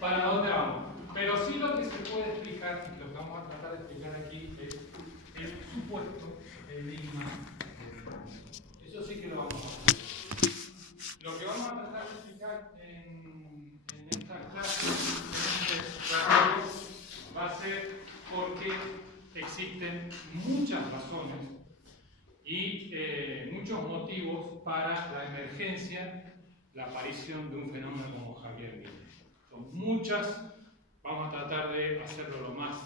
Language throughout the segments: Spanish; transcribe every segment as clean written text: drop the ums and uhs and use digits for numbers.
para dónde vamos. Pero sí lo que se puede explicar, y lo que vamos a tratar de explicar aquí, es el supuesto enigma. Eso sí que lo vamos a hacer. Lo que vamos a tratar de explicar en esta clase, en este tratado, va a ser porque existen muchas razones y muchos motivos para la emergencia, la aparición de un fenómeno como Javier Milei. Son muchas, vamos a tratar de hacerlo lo más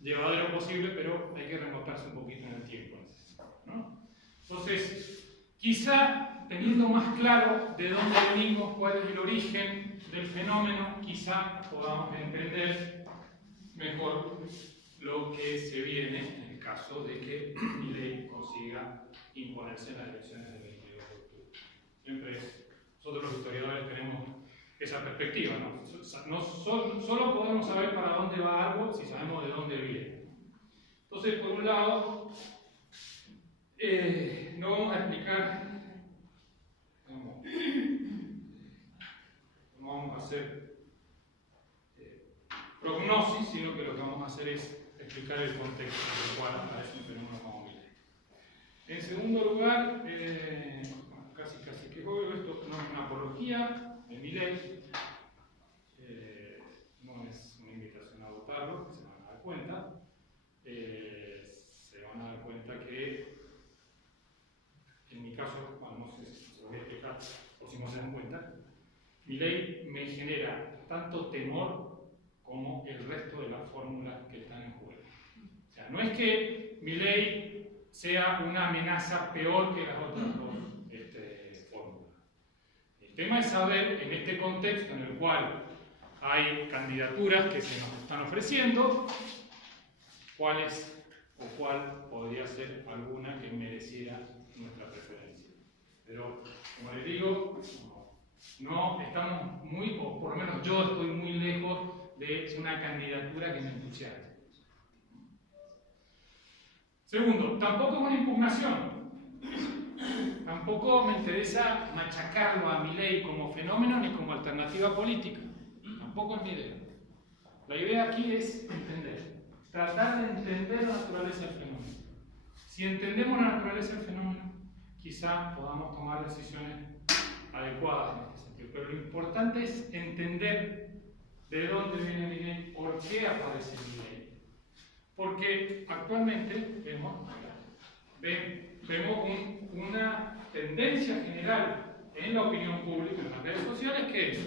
llevadero posible, pero hay que remontarse un poquito en el tiempo, ¿no? Entonces, quizá teniendo más claro de dónde venimos, cuál es el origen del fenómeno, quizá podamos entender mejor lo que se viene en el caso de que Milei consiga imponerse en las elecciones del 22 de octubre. Siempre nosotros los historiadores tenemos esa perspectiva, ¿no? Solo podemos saber para dónde va algo si sabemos de dónde viene. Entonces, por un lado, no vamos a explicar, no vamos a hacer prognosis, sino que lo que vamos a hacer es explicar el contexto en el cual aparece un fenómeno como Milei. En segundo lugar, casi que obvio, esto no es una apología de Milei, no es una invitación a votarlo, que se van a dar cuenta. Se van a dar cuenta que, en mi caso, bueno, no sé si se lo voy a explicar o si no se dan cuenta, Milei me genera tanto temor como el resto de las fórmulas que están en juego. O sea, no es que Milei sea una amenaza peor que las otras dos fórmulas. El tema es saber, en este contexto en el cual hay candidaturas que se nos están ofreciendo, cuál podría ser alguna que mereciera nuestra preferencia. Pero, como les digo, no estamos muy, o por lo menos yo estoy muy lejos de una candidatura que me entusiasme. Segundo, tampoco es una impugnación. Tampoco me interesa machacarlo a Milei como fenómeno ni como alternativa política. Tampoco es mi idea. La idea aquí es entender. Tratar de entender la naturaleza del fenómeno. Si entendemos la naturaleza del fenómeno, quizá podamos tomar decisiones adecuadas en este sentido. Pero lo importante es entender de dónde viene Milei, por qué aparece Milei. Porque actualmente vemos una tendencia general en la opinión pública, en las redes sociales, que es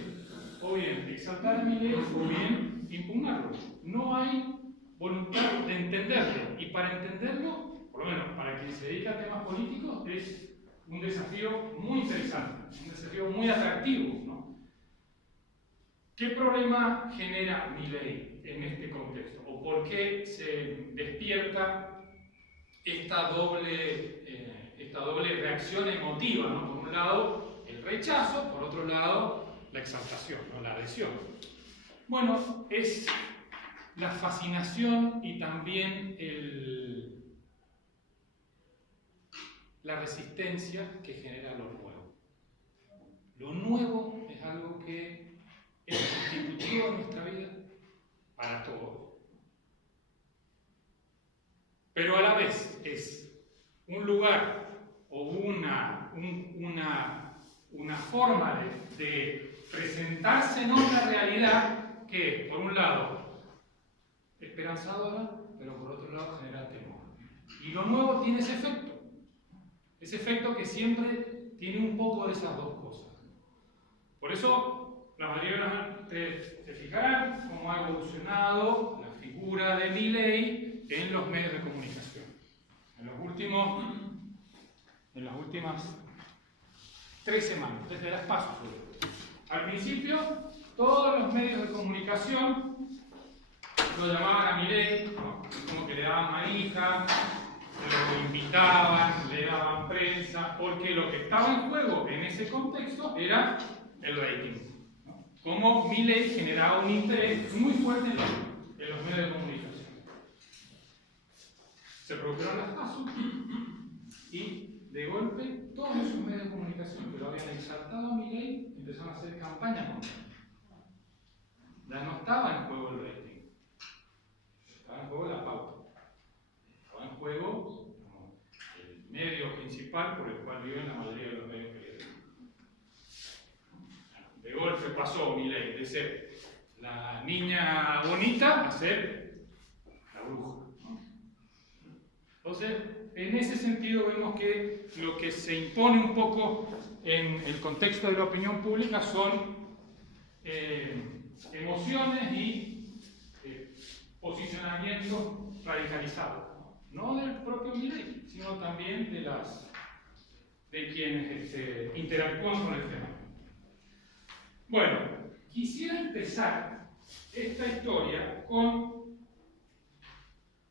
o bien exaltar a Milei o bien impugnarlo. No hay voluntad de entenderlo, y para entenderlo, por lo menos para quien se dedica a temas políticos, es un desafío muy interesante, un desafío muy atractivo, ¿no? ¿Qué problema genera Milei en este contexto? ¿O por qué se despierta esta doble reacción emotiva, ¿no? Por un lado, el rechazo, por otro lado, la exaltación, ¿no? La adhesión. Bueno, es la fascinación y también la resistencia que genera lo nuevo. Lo nuevo es algo que es constitutivo en nuestra vida para todos, pero a la vez es un lugar o una forma de presentarse en otra realidad que, por un lado, esperanzadora, pero por otro lado genera temor. Y lo nuevo tiene ese efecto que siempre tiene un poco de esas dos cosas. Por eso, la mayoría de fijarán cómo ha evolucionado la figura de Milei en los medios de comunicación. En las últimas 3 semanas, desde las PASO. Al principio, todos los medios de comunicación lo llamaban a Milei, ¿no? Como que le daban manija, lo invitaban, le daban prensa, porque lo que estaba en juego en ese contexto era el rating, ¿no? Como Milei generaba un interés muy fuerte en los medios de comunicación. Se produjeron las PASO y de golpe todos esos medios de comunicación que lo habían exaltado a Milei empezaron a hacer campaña contra él. pasó Milei de ser la niña bonita a ser la bruja, ¿no? Entonces, en ese sentido vemos que lo que se impone un poco en el contexto de la opinión pública son emociones y posicionamientos radicalizados, no del propio Milei, sino también de quienes interactúan con el tema. Bueno, quisiera empezar esta historia con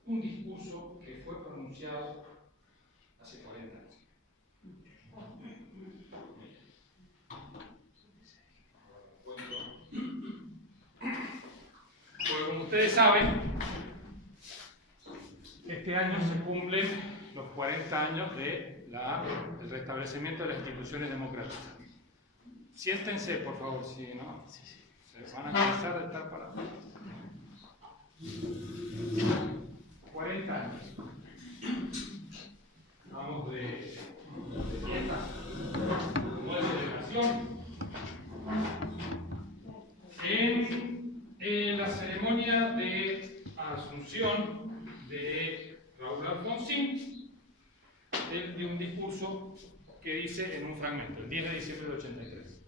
un discurso que fue pronunciado hace 40 años. Porque como ustedes saben, este año se cumplen los 40 años del restablecimiento de las instituciones democráticas. Siéntense, por favor, si no, se van a cansar de estar parados. 40 años. Vamos de fiesta, como de celebración. En la ceremonia de asunción de Raúl Alfonsín, él dio un discurso que dice en un fragmento, el 10 de diciembre del 83.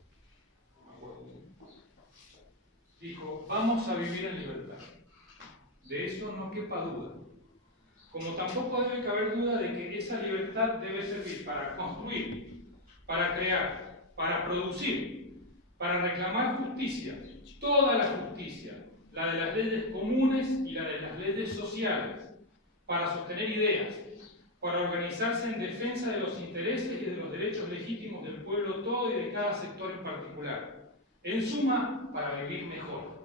Dijo, vamos a vivir en libertad. De eso no quepa duda. Como tampoco debe caber duda de que esa libertad debe servir para construir, para crear, para producir, para reclamar justicia, toda la justicia, la de las leyes comunes y la de las leyes sociales, para sostener ideas, para organizarse en defensa de los intereses y de los derechos legítimos del pueblo todo y de cada sector en particular. En suma, para vivir mejor.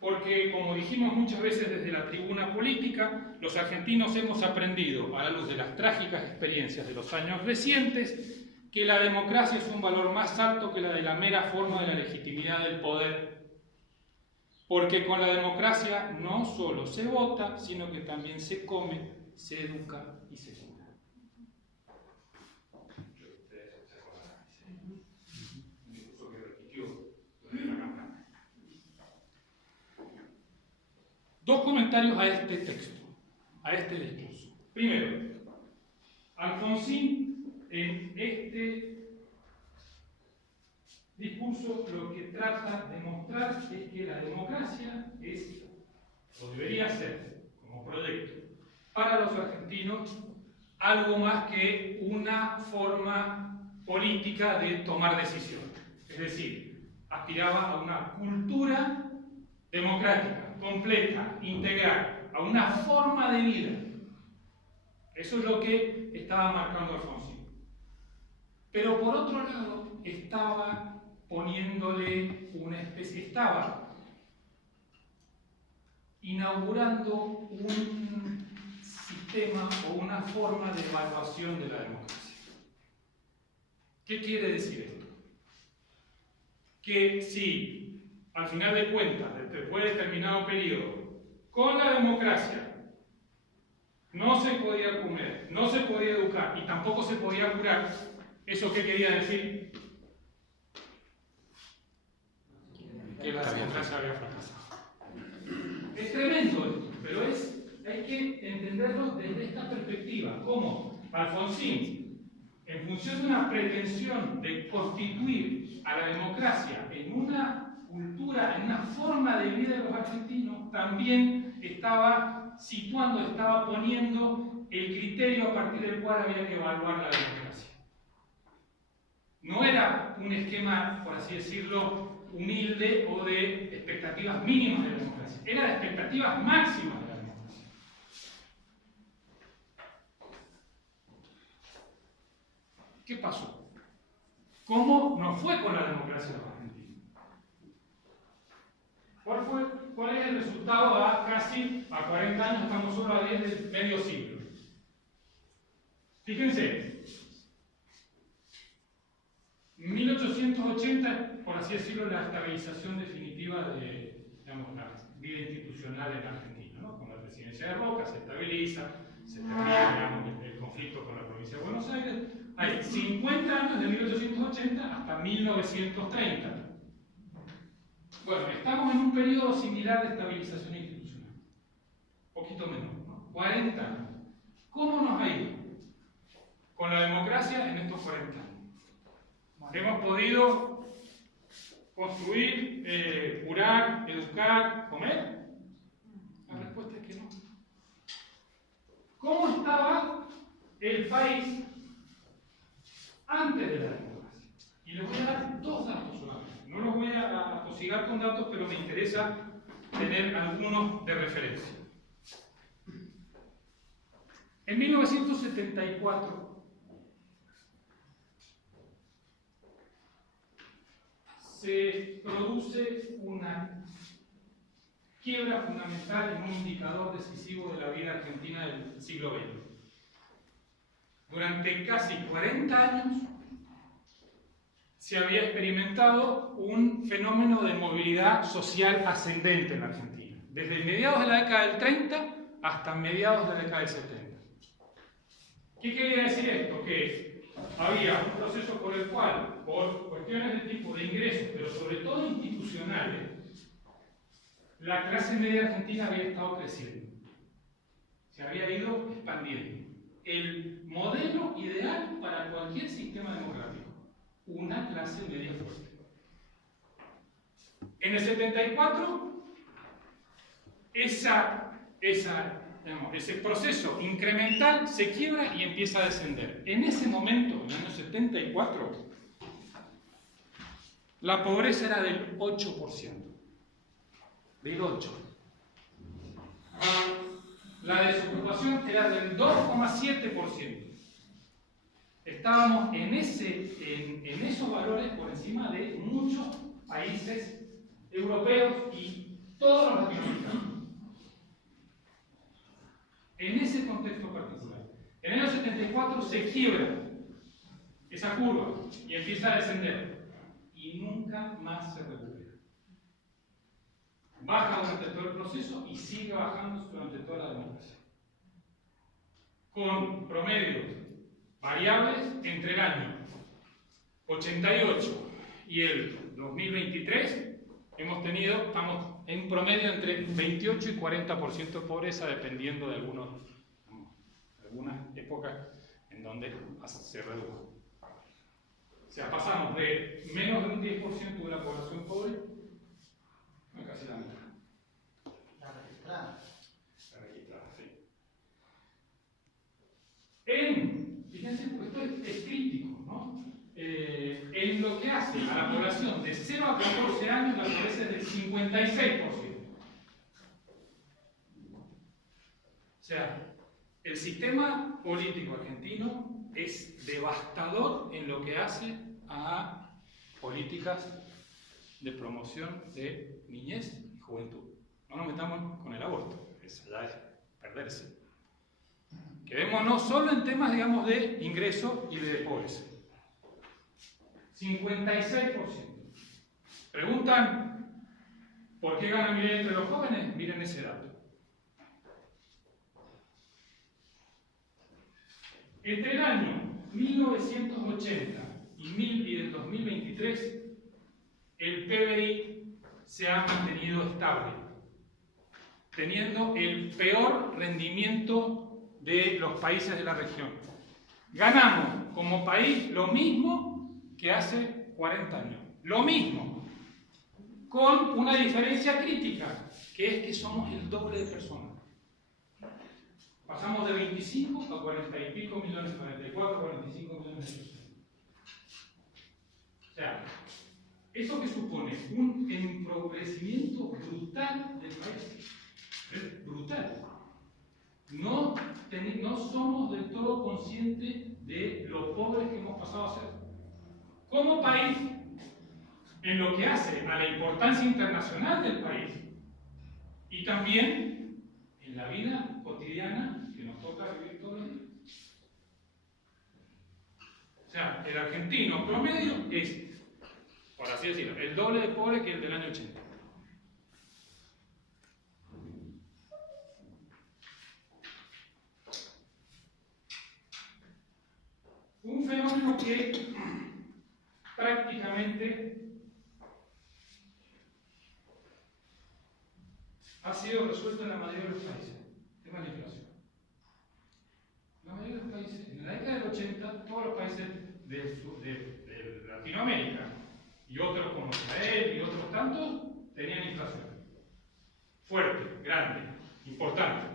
Porque, como dijimos muchas veces desde la tribuna política, los argentinos hemos aprendido, a la luz de las trágicas experiencias de los años recientes, que la democracia es un valor más alto que la de la mera forma de la legitimidad del poder. Porque con la democracia no solo se vota, sino que también se come, se educa y se cura. Un discurso que repitió durante la campaña. Dos comentarios a este texto, a este discurso. Primero, Alfonsín en este discurso lo que trata de mostrar es que la democracia es, o debería ser, como proyecto, para los argentinos, algo más que una forma política de tomar decisiones. Es decir, aspiraba a una cultura democrática, completa, integral, a una forma de vida. Eso es lo que estaba marcando Alfonsín. Pero por otro lado, estaba poniéndole una especie, estaba inaugurando un sistema o una forma de evaluación de la democracia. ¿Qué quiere decir esto? Que si, al final de cuentas, después de determinado periodo, con la democracia no se podía comer, no se podía educar y tampoco se podía curar, ¿eso qué quería decir? Que la democracia había fracasado. Es tremendo esto, pero hay que entenderlo desde esta perspectiva. Como Alfonsín, en función de una pretensión de constituir a la democracia en una cultura, en una forma de vida de los argentinos, también estaba situando, estaba poniendo el criterio a partir del cual había que evaluar la democracia. No era un esquema, por así decirlo, humilde o de expectativas mínimas de la democracia, era de expectativas máximas de la democracia. ¿Qué pasó? ¿Cómo nos fue con la democracia de los argentinos? ¿Cuál es el resultado a casi a 40 años? Estamos solo a 10 del medio siglo. Fíjense, 1880, por así decirlo, la estabilización definitiva de, digamos, la vida institucional en Argentina, ¿no? Con la presidencia de Roca se estabiliza, se termina, digamos, el conflicto con la provincia de Buenos Aires. Hay 50 años de 1880 hasta 1930. Bueno, estamos en un periodo similar de estabilización institucional. Poquito menos, ¿no? 40 años. ¿Cómo nos ha ido con la democracia en estos 40 años? Hemos podido construir, curar, educar, comer. La respuesta es que no. ¿Cómo estaba el país antes de la democracia? Y les voy a dar dos datos solamente. No los voy a atosigar con datos, pero me interesa tener algunos de referencia. En 1974 se produce una quiebra fundamental en un indicador decisivo de la vida argentina del siglo XX. Durante casi 40 años se había experimentado un fenómeno de movilidad social ascendente en la Argentina, desde mediados de la década del 30 hasta mediados de la década del 70. ¿Qué quería decir esto? Que había un proceso por el cual, por cuestiones de tipo de ingresos, pero sobre todo institucionales, la clase media argentina había estado creciendo, se había ido expandiendo. El modelo ideal para cualquier sistema democrático, una clase media fuerte. En el 74, ese proceso incremental se quiebra y empieza a descender. En ese momento, en el año 74, la pobreza era del 8%. Del 8%. La desocupación era del 2,7%. Estábamos en esos valores por encima de muchos países europeos y todos los latinoamericanos. En ese contexto particular. En el año 74 se quiebra esa curva y empieza a descender. Y nunca más se recupera. Baja durante todo el proceso y sigue bajando durante toda la democracia. Con promedios variables entre el año 88 y el 2023 estamos en promedio entre 28 y 40% de pobreza, dependiendo de algunas épocas en donde se redujo. O sea, pasamos de menos de un 10% de la población pobre a casi la mitad. La registrada. La registrada, sí. Fíjense, esto es crítico, ¿no? En lo que hace a la población de 0 a 14 años, la pobreza es del 56%. O sea, el sistema político argentino es devastador en lo que hace a políticas de promoción de niñez y juventud. No nos metamos con el aborto, eso ya es perderse. Quedémonos solo en temas, digamos, de ingreso y de pobreza. 56%. Preguntan, ¿por qué gana Milei entre los jóvenes? Miren ese dato. Entre el año 1980 y el 2023, el PBI se ha mantenido estable, teniendo el peor rendimiento de los países de la región. Ganamos como país lo mismo que hace 40 años. Lo mismo. Con una diferencia crítica, que es que somos el doble de personas. Pasamos de 25 a 40 y pico millones, 44, 45 millones de personas. O sea, eso que supone un empobrecimiento brutal del país. Es brutal. No somos del todo conscientes de lo pobres que hemos pasado a ser. Como país, en lo que hace a la importancia internacional del país y también en la vida cotidiana que nos toca vivir todos los días. O sea, el argentino promedio es, por así decirlo, el doble de pobre que el del año 80. Un fenómeno que prácticamente ha sido resuelto en la mayoría de los países. El tema de la inflación. La mayoría de los países, en la década del 80, todos los países de Latinoamérica y otros como Israel y otros tantos tenían inflación. Fuerte, grande, importante.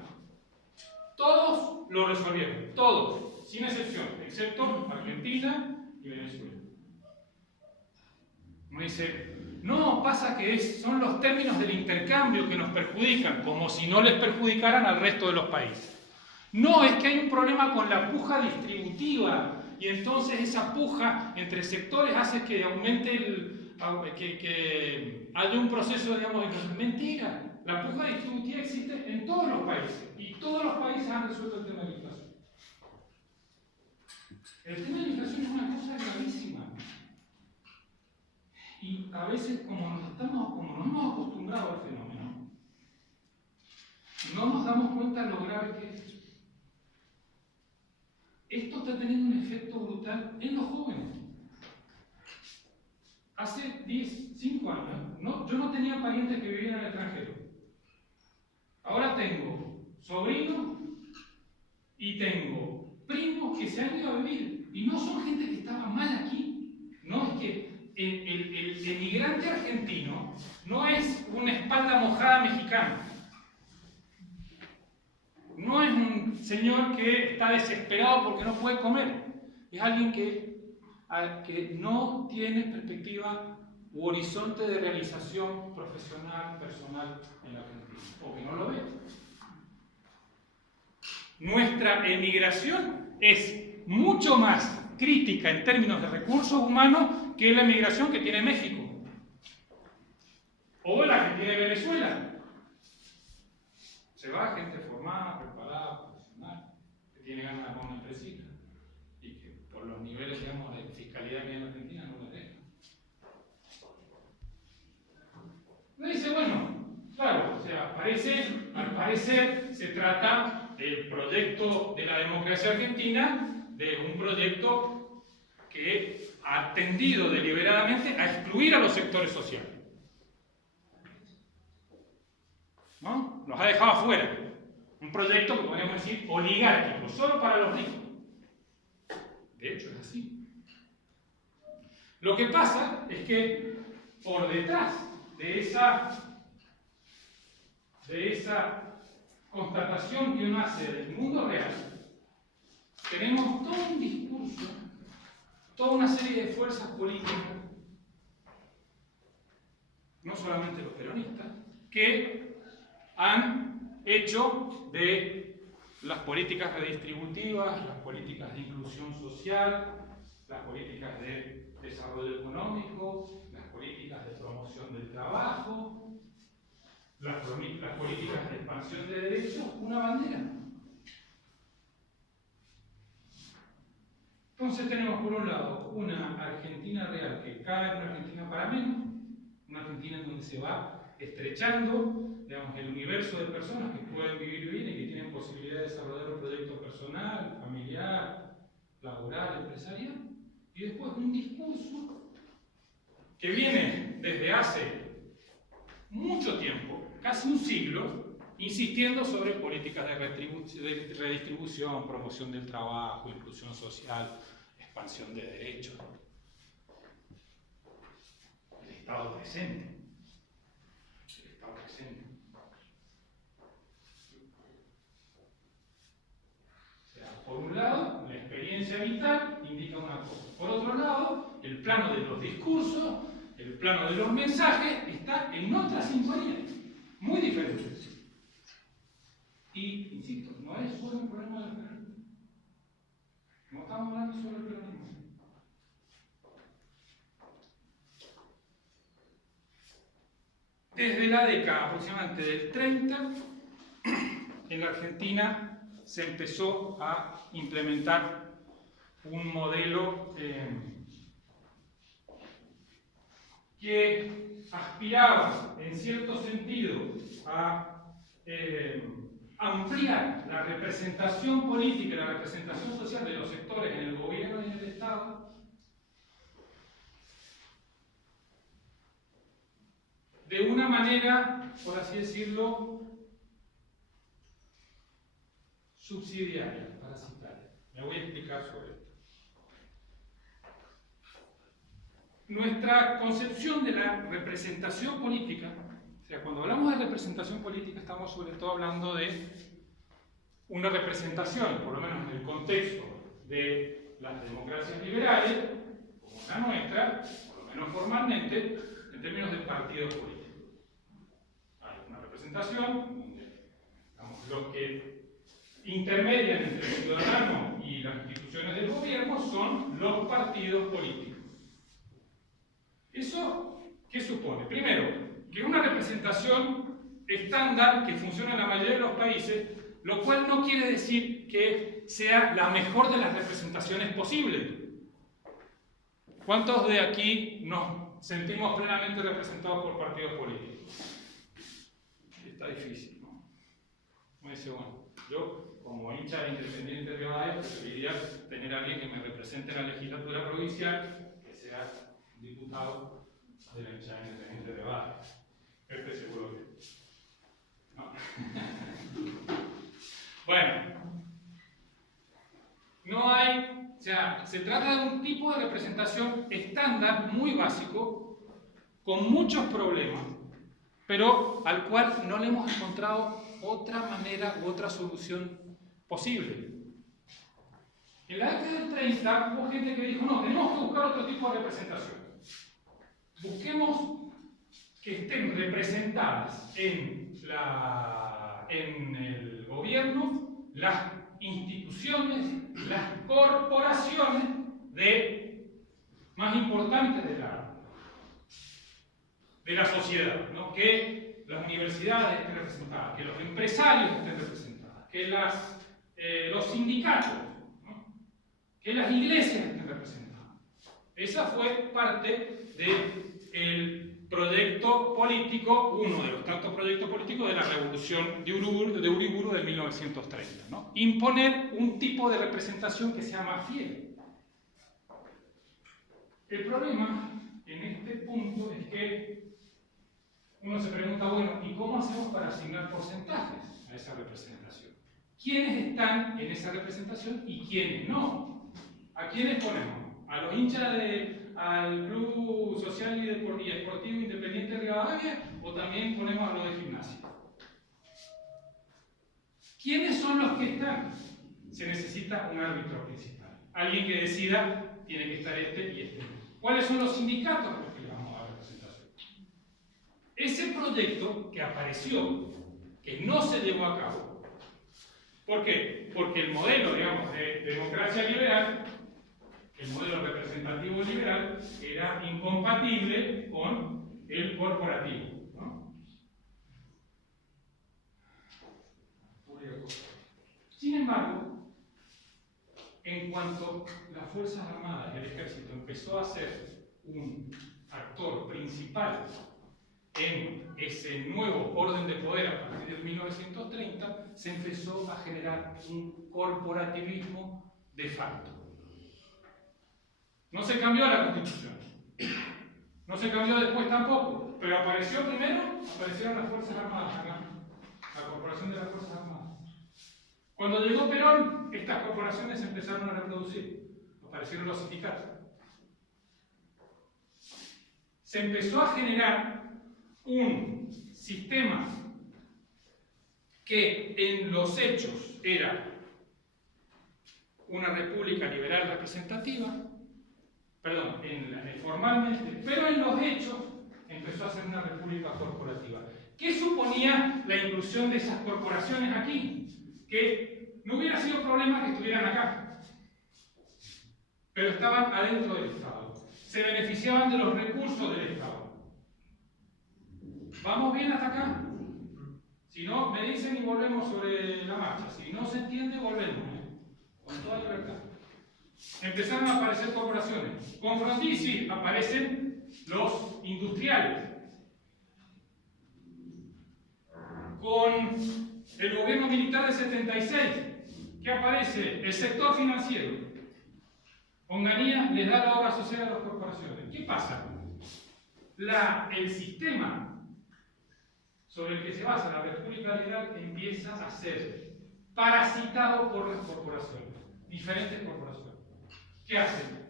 Todos lo resolvieron, todos, sin excepción, excepto Argentina y Venezuela. Uno dice, no, pasa que son los términos del intercambio que nos perjudican, como si no les perjudicaran al resto de los países. No, es que hay un problema con la puja distributiva y entonces esa puja entre sectores hace que aumente que haya un proceso, digamos, de mentira. La puja distributiva existe en todos los países y todos los países han resuelto el tema de la inflación. El tema de la inflación es una cosa gravísima. Y a veces, como nos hemos acostumbrado al fenómeno, no nos damos cuenta de lo grave que es. Esto está teniendo un efecto brutal en los jóvenes. Hace 5 años, yo no tenía parientes que vivían en el extranjero. Ahora tengo sobrinos y tengo primos que se han ido a vivir. Y no son gente que estaba mal aquí. No, es que el emigrante argentino no es una espalda mojada mexicana. No es un señor que está desesperado porque no puede comer. Es alguien que no tiene perspectiva u horizonte de realización profesional, personal en la Argentina. O que no lo ve. Nuestra emigración es mucho más crítica en términos de recursos humanos que la emigración que tiene México. O la que tiene Venezuela. Se va gente formada, preparada, profesional, que tiene ganas de armar una empresita y que por los niveles, digamos, de fiscalidad que hay en Argentina no la deja. Me dice, bueno, claro, o sea, al parecer se trata del proyecto de la democracia argentina, de un proyecto que ha tendido deliberadamente a excluir a los sectores sociales. ¿No? Los ha dejado afuera. Un proyecto que podríamos decir oligárquico, solo para los ricos. De hecho, es así. Lo que pasa es que por detrás de esa constatación que uno hace del mundo real, tenemos todo un discurso, toda una serie de fuerzas políticas, no solamente los peronistas, que han hecho de las políticas redistributivas, las políticas de inclusión social, las políticas de desarrollo económico, las políticas de promoción del trabajo, las políticas de expansión de derechos, una bandera. Entonces tenemos por un lado una Argentina real que cae en una Argentina para menos, una Argentina en donde se va estrechando, digamos, el universo de personas que pueden vivir bien y que tienen posibilidad de desarrollar un proyecto personal, familiar, laboral, empresarial, y después un discurso que viene desde hace mucho tiempo, casi un siglo, insistiendo sobre políticas de redistribución, promoción del trabajo, inclusión social, expansión de derechos, el Estado presente. Por un lado, la experiencia vital indica una cosa. Por otro lado, el plano de los discursos, el plano de los mensajes, está en otra sintonía, muy diferente. Y, insisto, no es solo un problema del peronismo. No estamos hablando solo del peronismo. Desde la década aproximadamente del 30, en la Argentina se empezó a implementar un modelo que aspiraba, en cierto sentido, a ampliar la representación política y la representación social de los sectores en el gobierno y en el Estado, de una manera, por así decirlo, subsidiaria, parasitaria. Me voy a explicar sobre esto. Nuestra concepción de la representación política, o sea, cuando hablamos de representación política estamos sobre todo hablando de una representación, por lo menos en el contexto de las democracias liberales, como la nuestra, por lo menos formalmente, en términos de partidos políticos. Hay una representación donde, digamos, los que intermedian entre el ciudadano y las instituciones del gobierno son los partidos políticos. ¿Eso qué supone? Primero, que una representación estándar que funciona en la mayoría de los países, lo cual no quiere decir que sea la mejor de las representaciones posibles. ¿Cuántos de aquí nos sentimos plenamente representados por partidos políticos? Está difícil, ¿no? Me dice, bueno, yo como hincha de Independiente de Rivadavia preferiría tener a alguien que me represente en la legislatura provincial, que sea diputado de la hinchada Independiente de Rivadavia. Este seguro que no. Bueno, no hay, o sea, se trata de un tipo de representación estándar, muy básico, con muchos problemas, pero al cual no le hemos encontrado otra manera u otra solución posible. En la década del 30 hubo gente que dijo, no, tenemos que buscar otro tipo de representación. Busquemos que estén representadas en el gobierno las instituciones, las corporaciones más importantes de la sociedad, ¿no? Que las universidades estén representadas, que los empresarios estén representados, que los sindicatos, ¿no? Que las iglesias estén representadas. Esa fue parte del proyecto político, uno de los tantos proyectos políticos de la revolución de Uriburu de 1930, ¿no? Imponer un tipo de representación que sea más fiel. El problema en este punto es que uno se pregunta, bueno, ¿y cómo hacemos para asignar porcentajes a esa representación? ¿Quiénes están en esa representación y quiénes no? ¿A quiénes ponemos? ¿A los hinchas al Club Social y Deportivo Independiente de Rivadavia o también ponemos a los de gimnasia? ¿Quiénes son los que están? Se necesita un árbitro principal. Alguien que decida, tiene que estar este y este. ¿Cuáles son los sindicatos a los que le vamos a dar representación? Ese proyecto que apareció, que no se llevó a cabo, ¿por qué? Porque el modelo, digamos, de democracia liberal, el modelo representativo liberal, era incompatible con el corporativo, ¿no? Sin embargo, en cuanto las Fuerzas Armadas y el Ejército empezó a ser un actor principal en ese nuevo orden de poder a partir de 1930, se empezó a generar un corporativismo de facto. No se cambió la Constitución, no se cambió después tampoco, pero aparecieron las Fuerzas Armadas acá, la Corporación de las Fuerzas Armadas. Cuando llegó Perón, estas corporaciones se empezaron a reproducir, aparecieron los sindicatos. Se empezó a generar un sistema que en los hechos era una república liberal representativa, formalmente, pero en los hechos empezó a ser una república corporativa. ¿Qué suponía la inclusión de esas corporaciones aquí? Que no hubiera sido problema que estuvieran acá, pero estaban adentro del Estado. Se beneficiaban de los recursos del Estado. ¿Vamos bien hasta acá? Si no, me dicen y volvemos sobre la marcha. Si no se entiende, volvemos, con toda libertad. Empezaron a aparecer corporaciones. Con Frondizi aparecen los industriales. Con el gobierno militar del 76, ¿qué aparece? El sector financiero. Onganía les da la obra social a las corporaciones. ¿Qué pasa? El sistema sobre el que se basa la República Liberal empieza a ser parasitado por las corporaciones, diferentes corporaciones. ¿Qué hacen?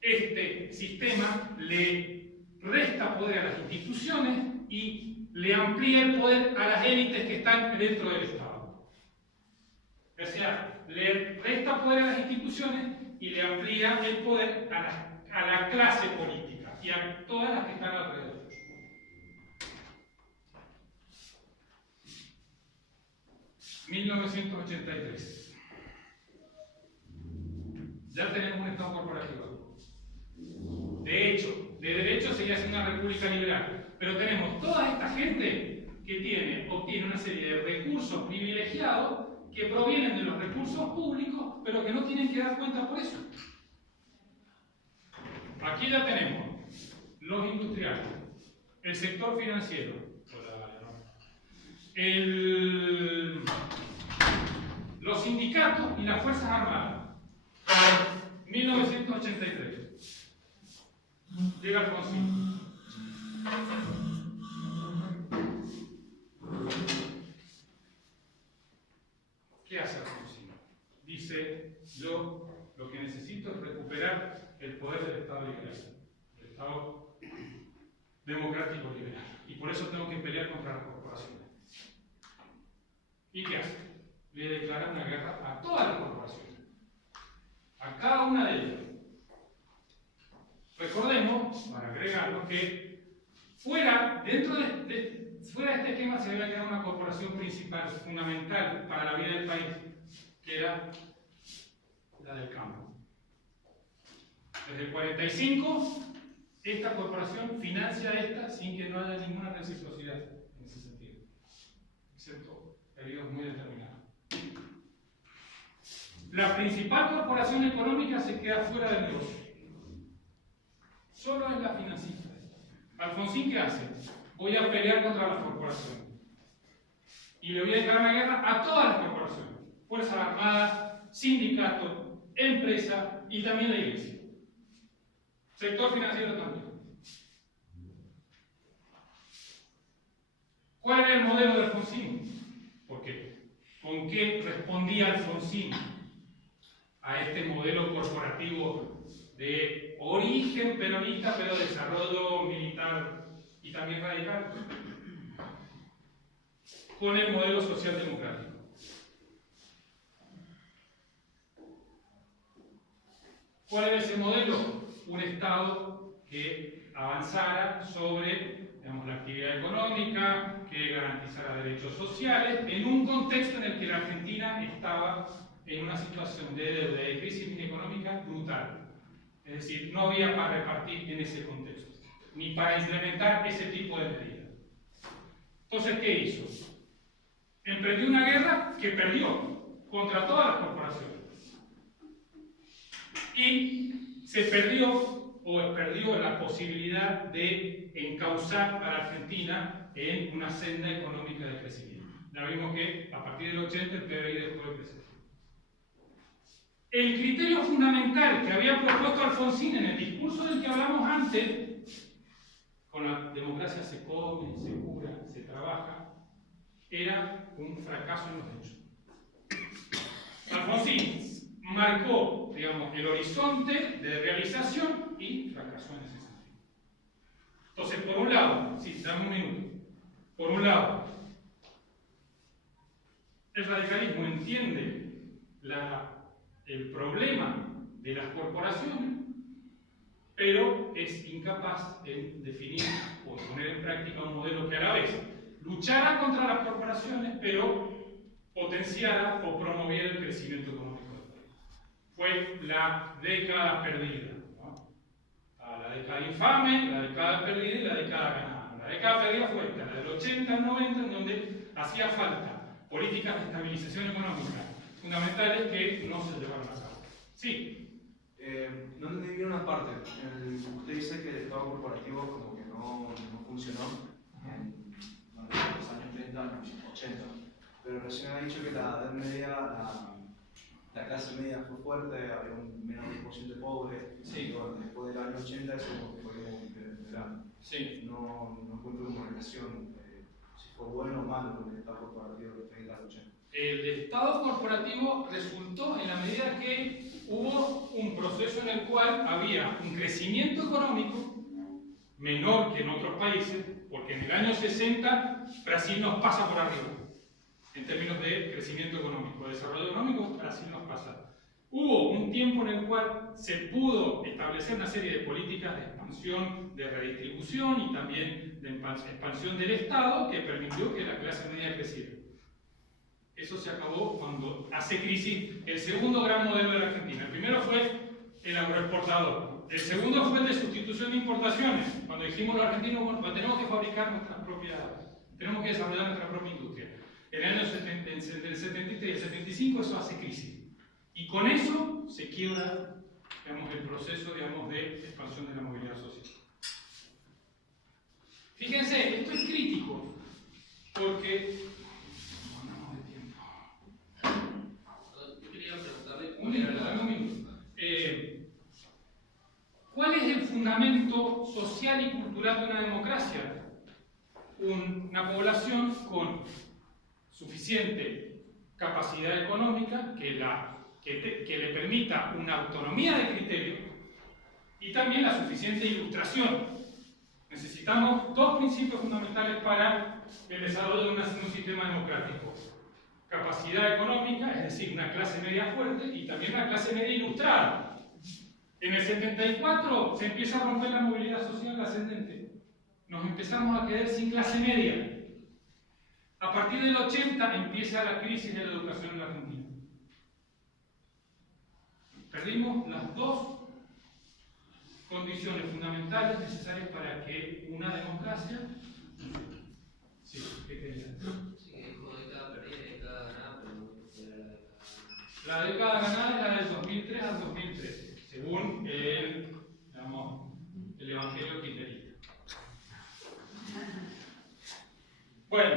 Este sistema le resta poder a las instituciones y le amplía el poder a las élites que están dentro del Estado. O sea, le resta poder a las instituciones y le amplía el poder a la clase política y a todas las que están alrededor. (1983) Ya tenemos un Estado corporativo. De hecho, de derecho sería ser una república liberal, pero tenemos toda esta gente que obtiene una serie de recursos privilegiados que provienen de los recursos públicos, pero que no tienen que dar cuenta por eso. Aquí ya tenemos los industriales, el sector financiero, los sindicatos y las Fuerzas Armadas. 1983. Llega Alfonsín. ¿Qué hace Alfonsín? Dice, yo lo que necesito es recuperar el poder del Estado liberal, el Estado democrático liberal. Y por eso tengo que pelear contra las corporaciones. ¿Y qué hace? Le declara una guerra a todas las corporaciones, a cada una de ellas. Recordemos, para agregarlo, que fuera de este esquema se había creado una corporación principal, fundamental para la vida del país, que era la del campo. Desde el 45, esta corporación financia esta sin que no haya ninguna reciprocidad en ese sentido, excepto periodos muy determinados. La principal corporación económica se queda fuera del negocio. Solo es la financista. Alfonsín, ¿qué hace? Voy a pelear contra las corporaciones. Y le voy a declarar una guerra a todas las corporaciones. Fuerzas Armadas, sindicatos, empresas y también la iglesia. Sector financiero también. ¿Cuál era el modelo de Alfonsín? ¿Por qué? ¿Con qué respondía Alfonsín a este modelo corporativo de origen peronista, pero desarrollo militar y también radical? Con el modelo socialdemocrático. ¿Cuál era ese modelo? Un Estado que avanzara sobre, digamos, la actividad económica, que garantizara derechos sociales, en un contexto en el que la Argentina estaba en una situación de deuda y de crisis económica brutal. Es decir, no había para repartir en ese contexto, ni para implementar ese tipo de medidas. Entonces, ¿qué hizo? Emprendió una guerra que perdió contra todas las corporaciones. Y se perdió la posibilidad de encauzar a la Argentina en una senda económica de crecimiento. Ya vimos que a partir del 80 el PBI dejó de crecer. El criterio fundamental que había propuesto Alfonsín en el discurso del que hablamos antes, con la democracia se come, se cura, se trabaja, era un fracaso en los hechos. Alfonsín marcó, digamos, el horizonte de realización y fracasó en ese sentido. Entonces, por un lado, sí, dame un minuto. Por un lado, el radicalismo entiende el problema de las corporaciones, pero es incapaz en definir o poner en práctica un modelo que a la vez luchara contra las corporaciones, pero potenciara o promoviera el crecimiento económico del país. Fue la década perdida, ¿no? La década infame, la década perdida y la década ganada. La década perdida fue esta, la del 80 al 90, en donde hacía falta políticas de estabilización económica fundamentales que no se llevaron a cabo. Sí. No entendí bien una parte. Usted dice que el Estado corporativo como que no funcionó en los años 30, 80, pero recién ha dicho que la Edad Media, la clase media fue fuerte, había un menos 10% de pobre, Sí. y bueno, después del año 80 eso fue como grande. Sí. No encuentro como relación si fue bueno malo el Estado corporativo de los 30 al 80? El Estado corporativo resultó en la medida que hubo un proceso en el cual había un crecimiento económico menor que en otros países, porque en el año 60 Brasil nos pasa por arriba, en términos de crecimiento económico, de desarrollo económico, Brasil nos pasa. Hubo un tiempo en el cual se pudo establecer una serie de políticas de expansión, de redistribución y también de expansión del Estado que permitió que la clase media creciera. Eso se acabó cuando hace crisis el segundo gran modelo de la Argentina. El primero fue el agroexportador. El segundo fue el de sustitución de importaciones. Cuando dijimos los argentinos, bueno, tenemos que fabricar nuestras propias, tenemos que desarrollar nuestra propia industria. En el año 73 y el 75 eso hace crisis. Y con eso se quiebra, digamos, el proceso, digamos, de expansión de la movilidad social. Fíjense, esto es crítico, porque un minuto. ¿Cuál es el fundamento social y cultural de una democracia? Una población con suficiente capacidad económica que le permita una autonomía de criterio y también la suficiente ilustración. Necesitamos dos principios fundamentales para el desarrollo de un sistema democrático. Capacidad económica, es decir, una clase media fuerte, y también una clase media ilustrada. En el 74 se empieza a romper la movilidad social ascendente. Nos empezamos a quedar sin clase media. A partir del 80 empieza la crisis de la educación en la Argentina. Perdimos las dos condiciones fundamentales necesarias para que una democracia... Sí, ¿qué querías? La década ganada es la del 2003 al 2013, según el Evangelio kirchnerista. Bueno,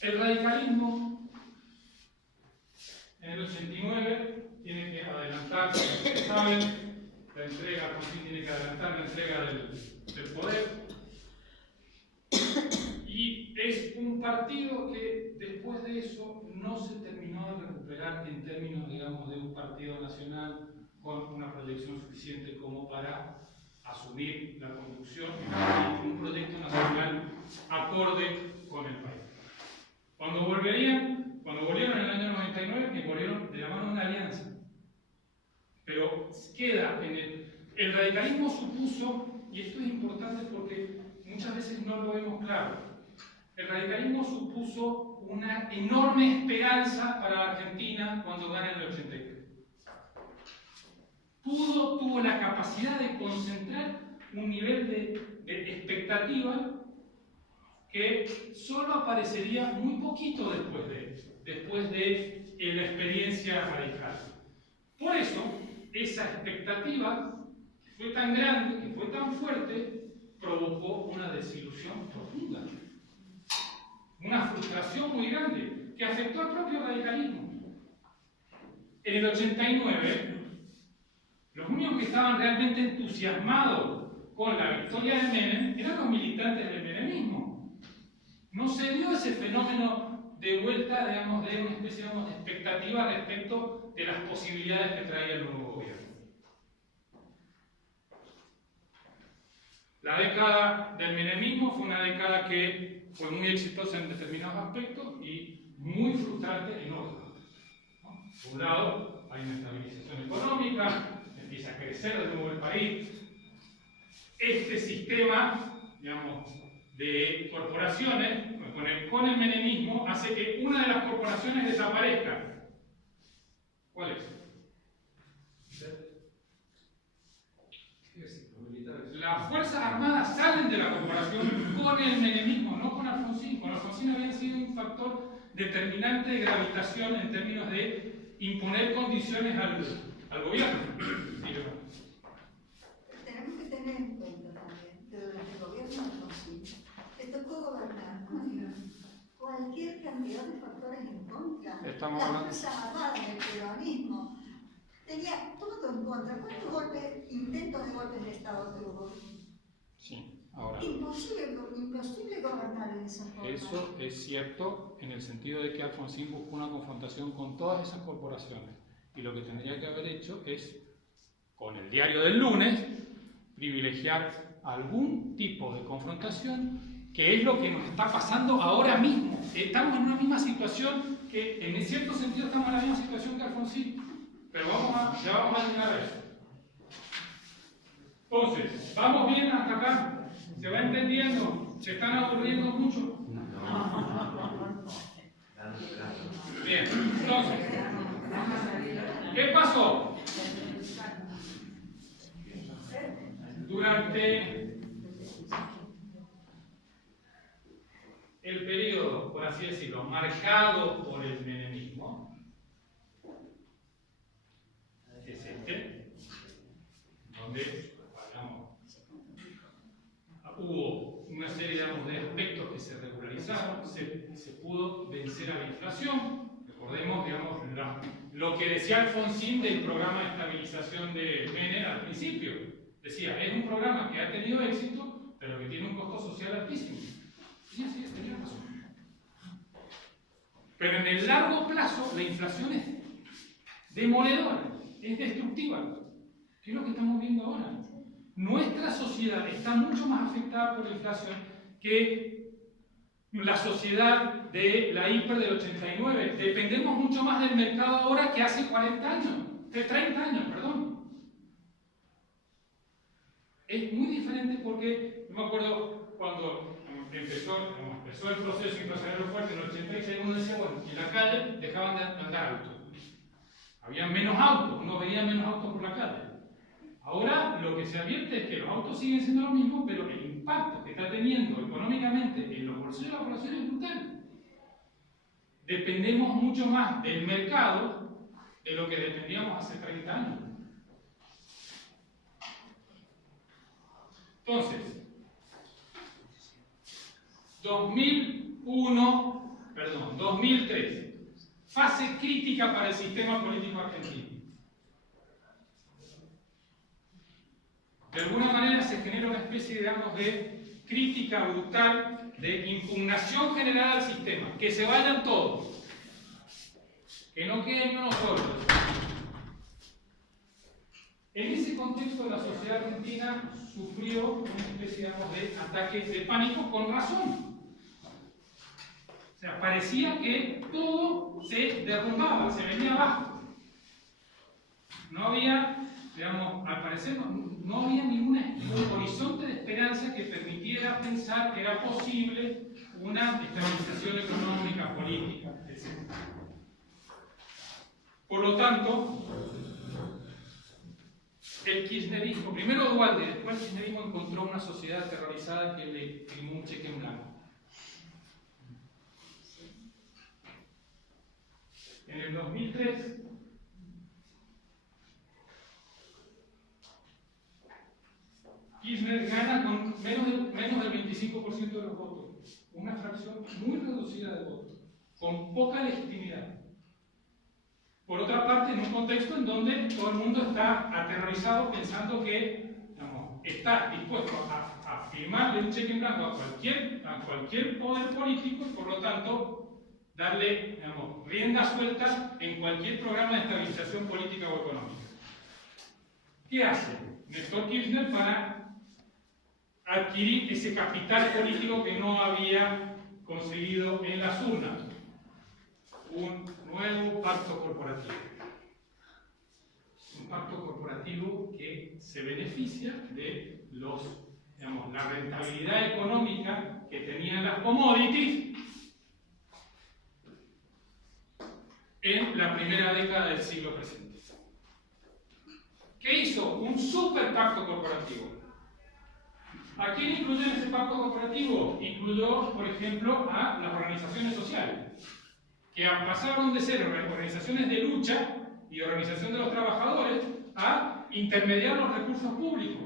el radicalismo en el 89 tiene que adelantar, ustedes saben, la entrega, Alfonsín tiene que adelantar la entrega del poder. Y es un partido que después de eso no se terminó de recuperar en términos, digamos, de un partido nacional con una proyección suficiente como para asumir la conducción de un proyecto nacional acorde con el país. Cuando volvieron en el año 99, volvieron de la mano de una alianza. Pero queda en el radicalismo supuso, y esto es importante porque muchas veces no lo vemos claro, el radicalismo supuso una enorme esperanza para la Argentina cuando gana en el 83. Tuvo la capacidad de concentrar un nivel de expectativa que solo aparecería muy poquito después de la experiencia radical. Por eso, esa expectativa, que fue tan grande, que fue tan fuerte, provocó una desilusión profunda, una frustración muy grande, que afectó al propio radicalismo. En el 89, los únicos que estaban realmente entusiasmados con la victoria de Menem eran los militantes del menemismo. No se dio ese fenómeno de vuelta, digamos, de una especie, digamos, de expectativa respecto de las posibilidades que traía el nuevo gobierno. La década del menemismo fue una década que fue muy exitosa en determinados aspectos y muy frustrante en otros. Por un lado, hay una estabilización económica, empieza a crecer de nuevo el país. Este sistema, digamos, de corporaciones, con el menemismo, hace que una de las corporaciones desaparezca. ¿Cuál es? Las Fuerzas Armadas salen de la corporación con el menemismo, no con Alfonsín. Con Alfonsín habían sido un factor determinante de gravitación en términos de imponer condiciones al gobierno. Tenemos que tener en cuenta también que durante el gobierno de Alfonsín le tocó gobernar con cualquier cantidad de factores en contra. Estamos Las hablando... Fuerzas Armadas, el peronismo, tenía todo en contra. ¿Cuántos intentos de golpe de Estado que hubo. Sí, ahora. Imposible gobernar en esa forma. Eso es cierto en el sentido de que Alfonsín buscó una confrontación con todas esas corporaciones. Y lo que tendría que haber hecho es, con el diario del lunes, privilegiar algún tipo de confrontación, que es lo que nos está pasando ahora mismo. Estamos en una misma situación que, en cierto sentido, estamos en la misma situación que Alfonsín. Pero ya vamos a llegar a eso. Entonces, ¿vamos bien hasta acá? ¿Se va entendiendo? ¿Se están aburriendo mucho? Bien, entonces, ¿qué pasó? Durante el periodo, por así decirlo, marcado por el menemismo, que es este, donde hubo una serie de aspectos que se regularizaron, se pudo vencer a la inflación. Recordemos, lo que decía Alfonsín del programa de estabilización de Menem al principio. Decía, es un programa que ha tenido éxito, pero que tiene un costo social altísimo. Sí, tenía razón. Pero en el largo plazo, la inflación es demoledora, es destructiva. ¿Qué es lo que estamos viendo ahora? Nuestra sociedad está mucho más afectada por la inflación que la sociedad de la hiper del 89. Dependemos mucho más del mercado ahora que hace 40 años, de 30 años, perdón. Es muy diferente porque, yo me acuerdo cuando empezó el proceso inflacionario fuerte en el 86, uno decía, bueno, en la calle dejaban de andar autos. Había menos autos, uno veía menos autos por la calle. Ahora lo que se advierte es que los autos siguen siendo lo mismo, pero el impacto que está teniendo económicamente en los bolsillos de la población es brutal. Dependemos mucho más del mercado de lo que dependíamos hace 30 años. Entonces, 2003, fase crítica para el sistema político argentino. De alguna manera se genera una especie, digamos, de crítica brutal, de impugnación general al sistema. Que se vayan todos. Que no queden unos solos. En ese contexto, la sociedad argentina sufrió una especie, digamos, de ataques de pánico con razón. O sea, parecía que todo se derrumbaba, se venía abajo. No había, digamos, al parecer no había ningún horizonte de esperanza que permitiera pensar que era posible una estabilización económica, política, etc. Por lo tanto, el kirchnerismo, primero Duhalde, después el kirchnerismo encontró una sociedad aterrorizada que le firmó un cheque en blanco. En el 2003, Kirchner gana con menos del 25% de los votos, una fracción muy reducida de votos, con poca legitimidad. Por otra parte, en un contexto en donde todo el mundo está aterrorizado pensando que, digamos, está dispuesto a firmarle un cheque en blanco a cualquier poder político y por lo tanto darle, digamos, rienda suelta en cualquier programa de estabilización política o económica. ¿Qué hace Néstor Kirchner para adquirir ese capital político que no había conseguido en las urnas? Un nuevo pacto corporativo. Un pacto corporativo que se beneficia de la rentabilidad económica que tenían las commodities en la primera década del siglo presente. ¿Qué hizo? Un super pacto corporativo. ¿A quién incluyó en ese pacto corporativo? Incluyó, por ejemplo, a las organizaciones sociales, que pasaron de ser organizaciones de lucha y organización de los trabajadores a intermediar los recursos públicos.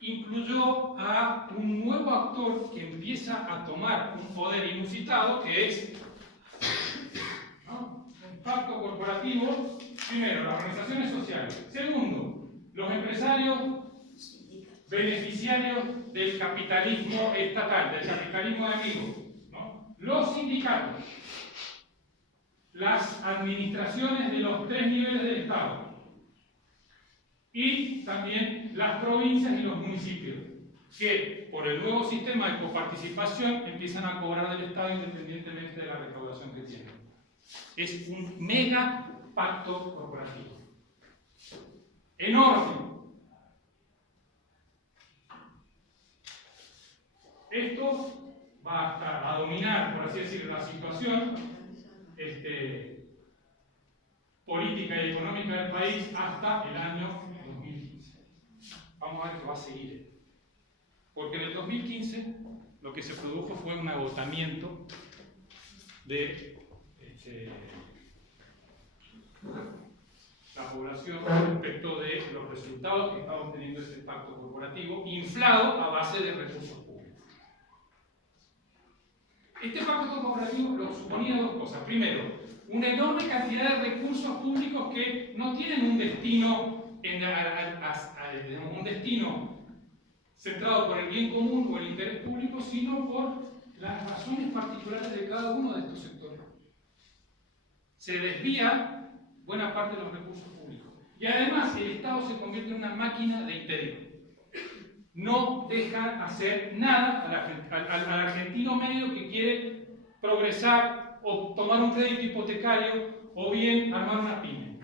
Incluyó a un nuevo actor que empieza a tomar un poder inusitado, que es un pacto corporativo. Primero, las organizaciones sociales. Segundo, Los empresarios beneficiarios del capitalismo estatal, del capitalismo amigo, ¿no? Los sindicatos, las administraciones de los 3 niveles del Estado y también las provincias y los municipios, que por el nuevo sistema de coparticipación empiezan a cobrar del Estado independientemente de la recaudación que tienen. Es un mega pacto corporativo. Enorme. Esto va a dominar, por así decirlo, la situación política y económica del país hasta el año 2015. Vamos a ver que va a seguir. Porque en el 2015 lo que se produjo fue un agotamiento de la población respecto de los resultados que estaba obteniendo este pacto corporativo, inflado a base de recursos públicos. Este pacto corporativo lo suponía dos cosas. Primero, una enorme cantidad de recursos públicos que no tienen un destino, un destino centrado por el bien común o el interés público, sino por las razones particulares de cada uno de estos sectores. Se desvía buena parte de los recursos públicos. Y además el Estado se convierte en una máquina de impedir. No deja hacer nada al argentino medio que quiere progresar o tomar un crédito hipotecario o bien armar una pyme.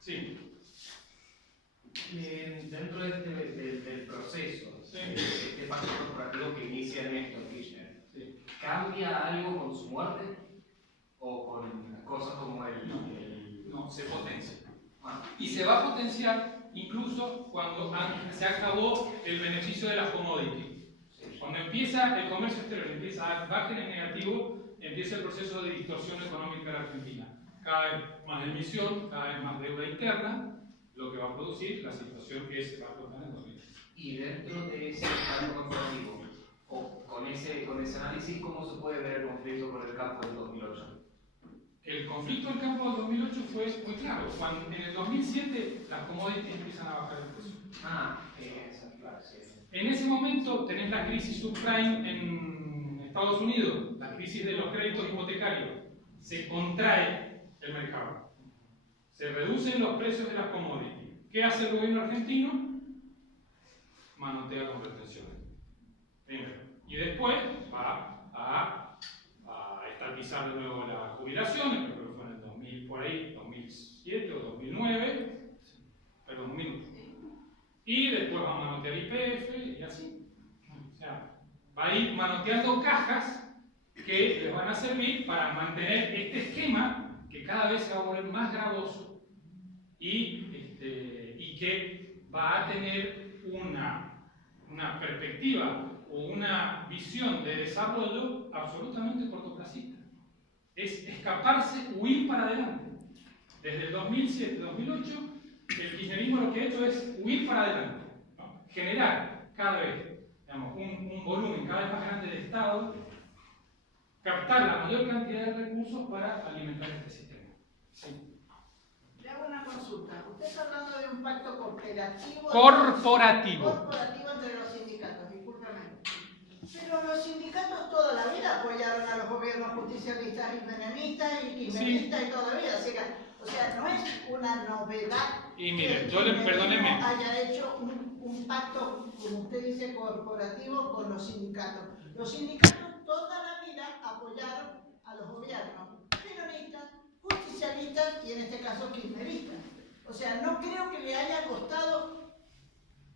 Sí. Dentro del proceso, Sí. este pacto corporativo que inicia Néstor Kirchner, Sí. ¿cambia algo con su muerte? ¿O con cosas como No, se potencia. Ah, Y se va a potenciar incluso cuando se acabó el beneficio de las commodities. Cuando empieza el comercio exterior, empieza a bajar en negativo, empieza el proceso de distorsión económica de la Argentina. Cada vez más emisión, cada vez más deuda interna, lo que va a producir la situación que se va a explotar en 2020. y dentro de ese pacto corporativo, o con ese análisis, ¿cómo se puede ver el conflicto con el campo del 2008? El conflicto del campo del 2008 fue muy claro. Cuando en el 2007 las commodities empiezan a bajar el precio. Claro, sí. En ese momento tenés la crisis subprime en Estados Unidos, la crisis de los créditos hipotecarios. Se contrae el mercado. Se reducen los precios de las commodities. ¿Qué hace el gobierno argentino? Manotea con retenciones. Primero. Y después va a estatizar de nuevo las jubilaciones, creo que fue en el 2000, por ahí, 2007 o 2009. Perdón, un minuto. Y después va a manotear YPF y así. O sea, va a ir manoteando cajas que les van a servir para mantener este esquema que cada vez se va a volver más gravoso y que va a tener una perspectiva o una visión de desarrollo absolutamente cortoplacista. Es escaparse, huir para adelante. Desde el 2007-2008, el kirchnerismo lo que ha hecho es huir para adelante, ¿no? Generar cada vez un volumen cada vez más grande de Estado, captar la mayor cantidad de recursos para alimentar este sistema. Sí. Le hago una consulta. Usted está hablando de un pacto cooperativo. Corporativo. Corporativo entre los sindicatos, discúlpame. Pero los sindicatos toda la vida apoyaron a los gobiernos justicialistas y menemistas y kirchneristas y toda la vida. O sea, no es una novedad. Y mire, que yo el perdóneme. haya hecho un pacto, como usted dice, corporativo con los sindicatos. Los sindicatos toda la vida apoyaron a los gobiernos peronistas, justicialistas y en este caso kirchneristas. O sea, no creo que le haya costado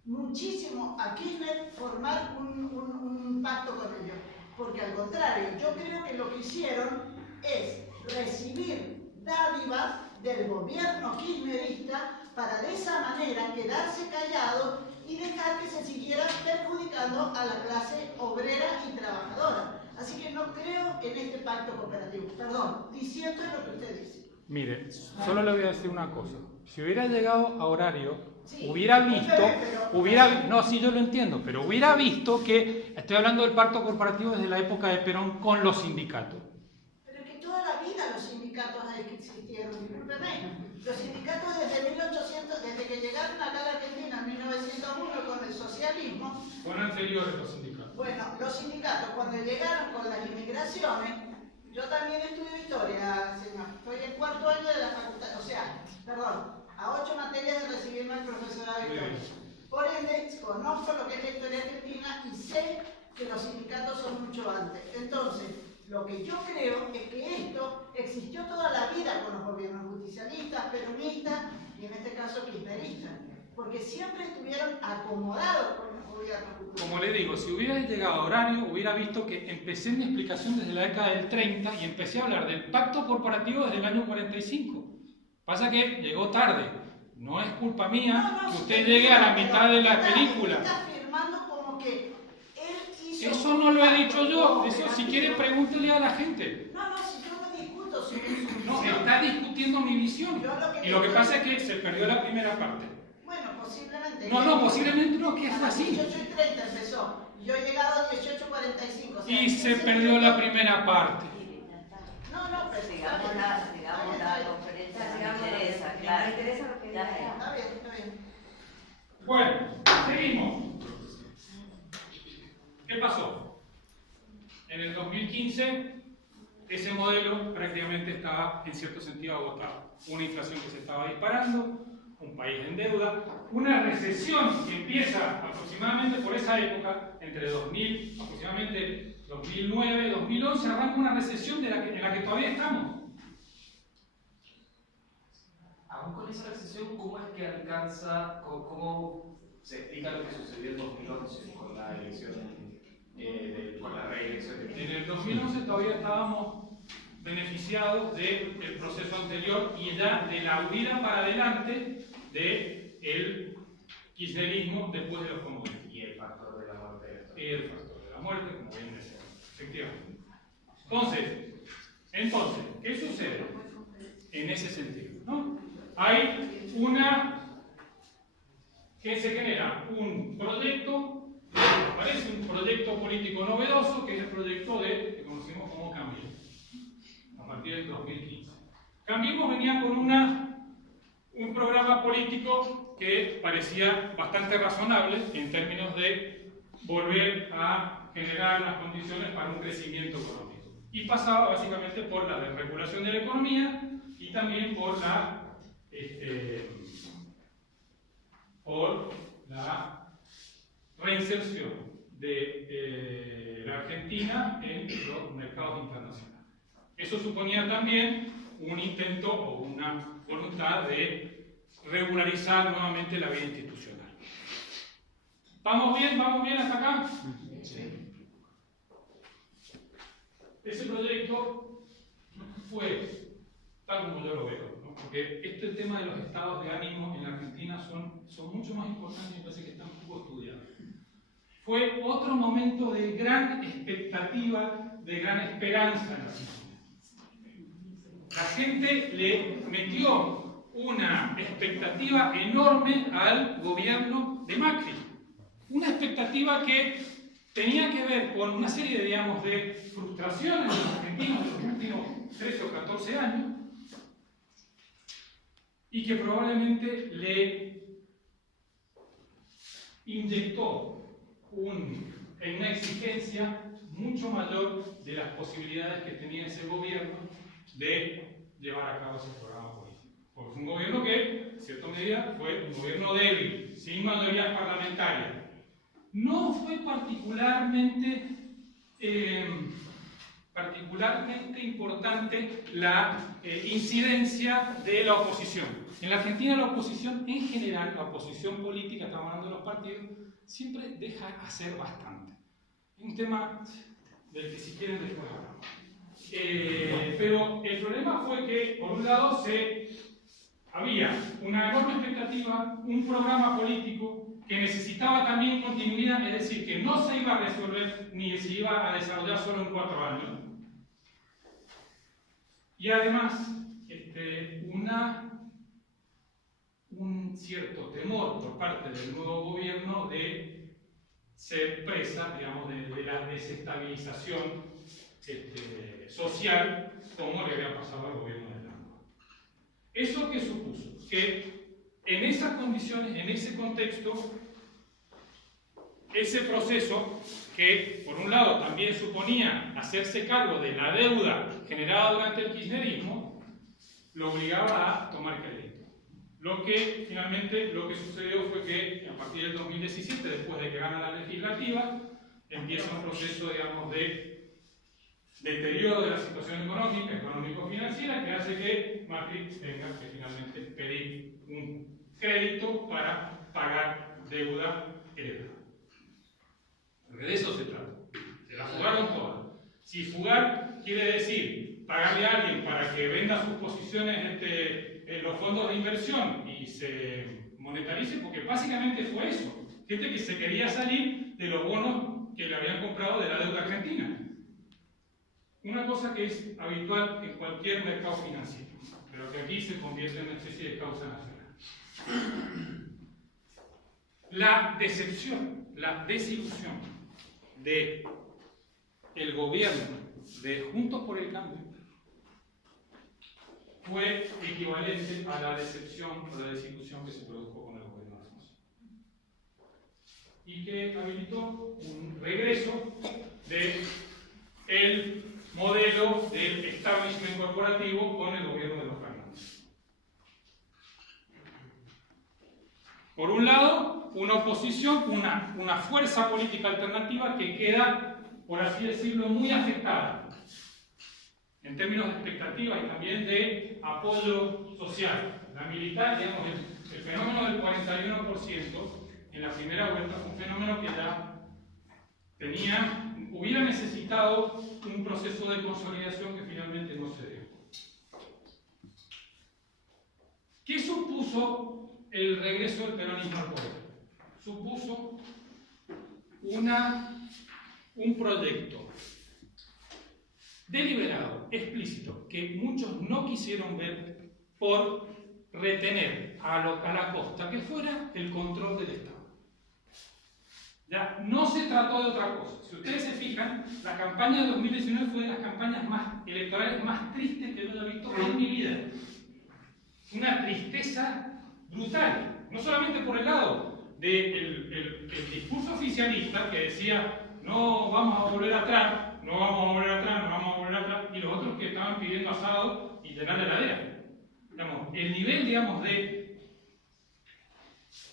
muchísimo a Kirchner formar un pacto con ellos, porque al contrario, yo creo que lo que hicieron es recibir dádivas del gobierno kirchnerista para de esa manera quedarse callados y dejar que se siguiera perjudicando a la clase obrera y trabajadora. Así que no creo en este pacto cooperativo. Perdón, diciendo lo que usted dice. Mire, solo le voy a decir una cosa. Si hubiera llegado a horario, Sí, hubiera visto, pero- no, sí, yo lo entiendo, pero hubiera visto que estoy hablando del pacto corporativo desde la época de Perón con los sindicatos. Pero es que toda la vida los sindicatos existieron, discúlpeme. Los sindicatos desde 1800, desde que llegaron anteriores los sindicatos? Bueno, los sindicatos cuando llegaron con las inmigraciones, yo también estudio historia, señor. Estoy en cuarto año de la facultad, o sea, perdón, a 8 materias de recibirme el profesorado de historia. Por ende, conozco lo que es la historia argentina y sé que los sindicatos son mucho antes. Entonces, lo que yo creo es que esto existió toda la vida con los gobiernos justicialistas, peronistas y en este caso kirchneristas, porque siempre estuvieron acomodados con los gobiernos justicialistas. Como le digo, si hubiera llegado a horario, hubiera visto que empecé mi explicación desde la década del 30 y empecé a hablar del pacto corporativo desde el año 45. Pasa que llegó tarde. No es culpa mía que usted llegue a la mitad de la película. Está afirmando como que él hizo... Eso no lo he dicho yo. Eso, si quiere, pregúntele a la gente. No, si yo no discuto su No, visión. está discutiendo mi visión. Yo lo que Y lo que digo pasa es que se perdió la primera parte. Bueno, posiblemente. No, posiblemente no, que es A las así. 18:30 empezó. Yo he llegado a 18:45. O sea, Y se 15 perdió minutos. la primera parte. No, pero Digamos la conferencia, no me interesa, claro. Me interesa lo que diga. Está bien. Bueno, seguimos. ¿Qué pasó? En el 2015, ese modelo prácticamente estaba en cierto sentido agotado. Una inflación que se estaba disparando, un país en deuda, una recesión que empieza aproximadamente por esa época, entre 2000, aproximadamente 2009, 2011, arranca una recesión en la que todavía estamos. Aún con esa recesión, ¿cómo es que alcanza, cómo se explica lo que sucedió en 2011 con la elección, con la reelección de En el 2011 todavía estábamos beneficiados del proceso anterior y ya de la huida para adelante del kirchnerismo después de los comunistas. y el factor de la muerte? El factor de la muerte, como bien decía, efectivamente. Entonces, ¿qué sucede en ese sentido? ¿No? Hay que se genera un proyecto, parece un proyecto político novedoso, que es el proyecto que conocemos como Cambiemos, a partir del 2015. Cambiemos venía con un programa político que parecía bastante razonable en términos de volver a generar las condiciones para un crecimiento económico. Y pasaba básicamente por la desregulación de la economía y también por la reinserción de la Argentina en los mercados internacionales. Eso suponía también un intento o una voluntad de regularizar nuevamente la vida institucional. ¿Vamos bien? ¿Vamos bien hasta acá? Sí. Ese proyecto fue, tal como yo lo veo, ¿no? Porque este tema de los estados de ánimo en la Argentina son mucho más importantes y me parece que están poco estudiados. Fue otro momento de gran expectativa, de gran esperanza en la Argentina. La gente le metió una expectativa enorme al gobierno de Macri. Una expectativa que tenía que ver con una serie, digamos, de frustraciones de los argentinos de los últimos 13 o 14 años y que probablemente le inyectó una exigencia mucho mayor de las posibilidades que tenía ese gobierno de llevar a cabo ese programa político. Porque fue un gobierno que, en cierta medida, fue un gobierno débil, sin mayorías parlamentarias. No fue particularmente importante la incidencia de la oposición. En la Argentina la oposición en general, la oposición política, estamos hablando de los partidos, siempre deja hacer bastante. Es un tema del que si quieren después hablamos. Pero el problema fue que, por un lado, había una enorme expectativa, un programa político que necesitaba también continuidad, es decir, que no se iba a resolver ni se iba a desarrollar solo en 4 años. Y además, un cierto temor por parte del nuevo gobierno de ser presa, digamos, de la desestabilización social, como le había pasado al gobierno de Lanco. ¿Eso qué supuso? Que en esas condiciones, en ese contexto, ese proceso que, por un lado, también suponía hacerse cargo de la deuda generada durante el kirchnerismo, lo obligaba a tomar crédito. Lo que finalmente lo que sucedió fue que a partir del 2017, después de que gana la legislativa, empieza un proceso, digamos, de deterioro de la situación económico-financiera, que hace que Macri tenga que finalmente pedir un crédito para pagar deuda heredada. Porque de eso se trata. Se la jugaron todas. Si fugar quiere decir pagarle a alguien para que venda sus posiciones en los fondos de inversión y se monetarice, porque básicamente fue eso. Gente que se quería salir de los bonos que le habían comprado de la deuda argentina. Una cosa que es habitual en cualquier mercado financiero, pero que aquí se convierte en una especie de causa nacional. La decepción, la desilusión del gobierno de Juntos por el Cambio fue equivalente a la decepción o la desilusión que se produjo con el gobierno de Alfonso. Y que habilitó un regreso del modelo del establishment corporativo con el gobierno de los Fernández. Por un lado, una oposición, una fuerza política alternativa que queda, por así decirlo, muy afectada en términos de expectativas y también de apoyo social. La militar, digamos, el fenómeno del 41% en la primera vuelta fue un fenómeno que ya hubiera necesitado un proceso de consolidación que finalmente no se dio. ¿Qué supuso el regreso del peronismo al poder? Supuso un proyecto deliberado, explícito, que muchos no quisieron ver por retener a la costa que fuera el control del Estado. Ya no se trató de otra cosa. Si ustedes se fijan, la campaña de 2019 fue de las campañas electorales más tristes que yo haya visto en mi vida. Una tristeza brutal. No solamente por el lado del discurso oficialista que decía no vamos a volver atrás, no vamos a volver atrás, no vamos a volver atrás, y los otros que estaban pidiendo asado y llenar la heladera. Digamos, el nivel, digamos, de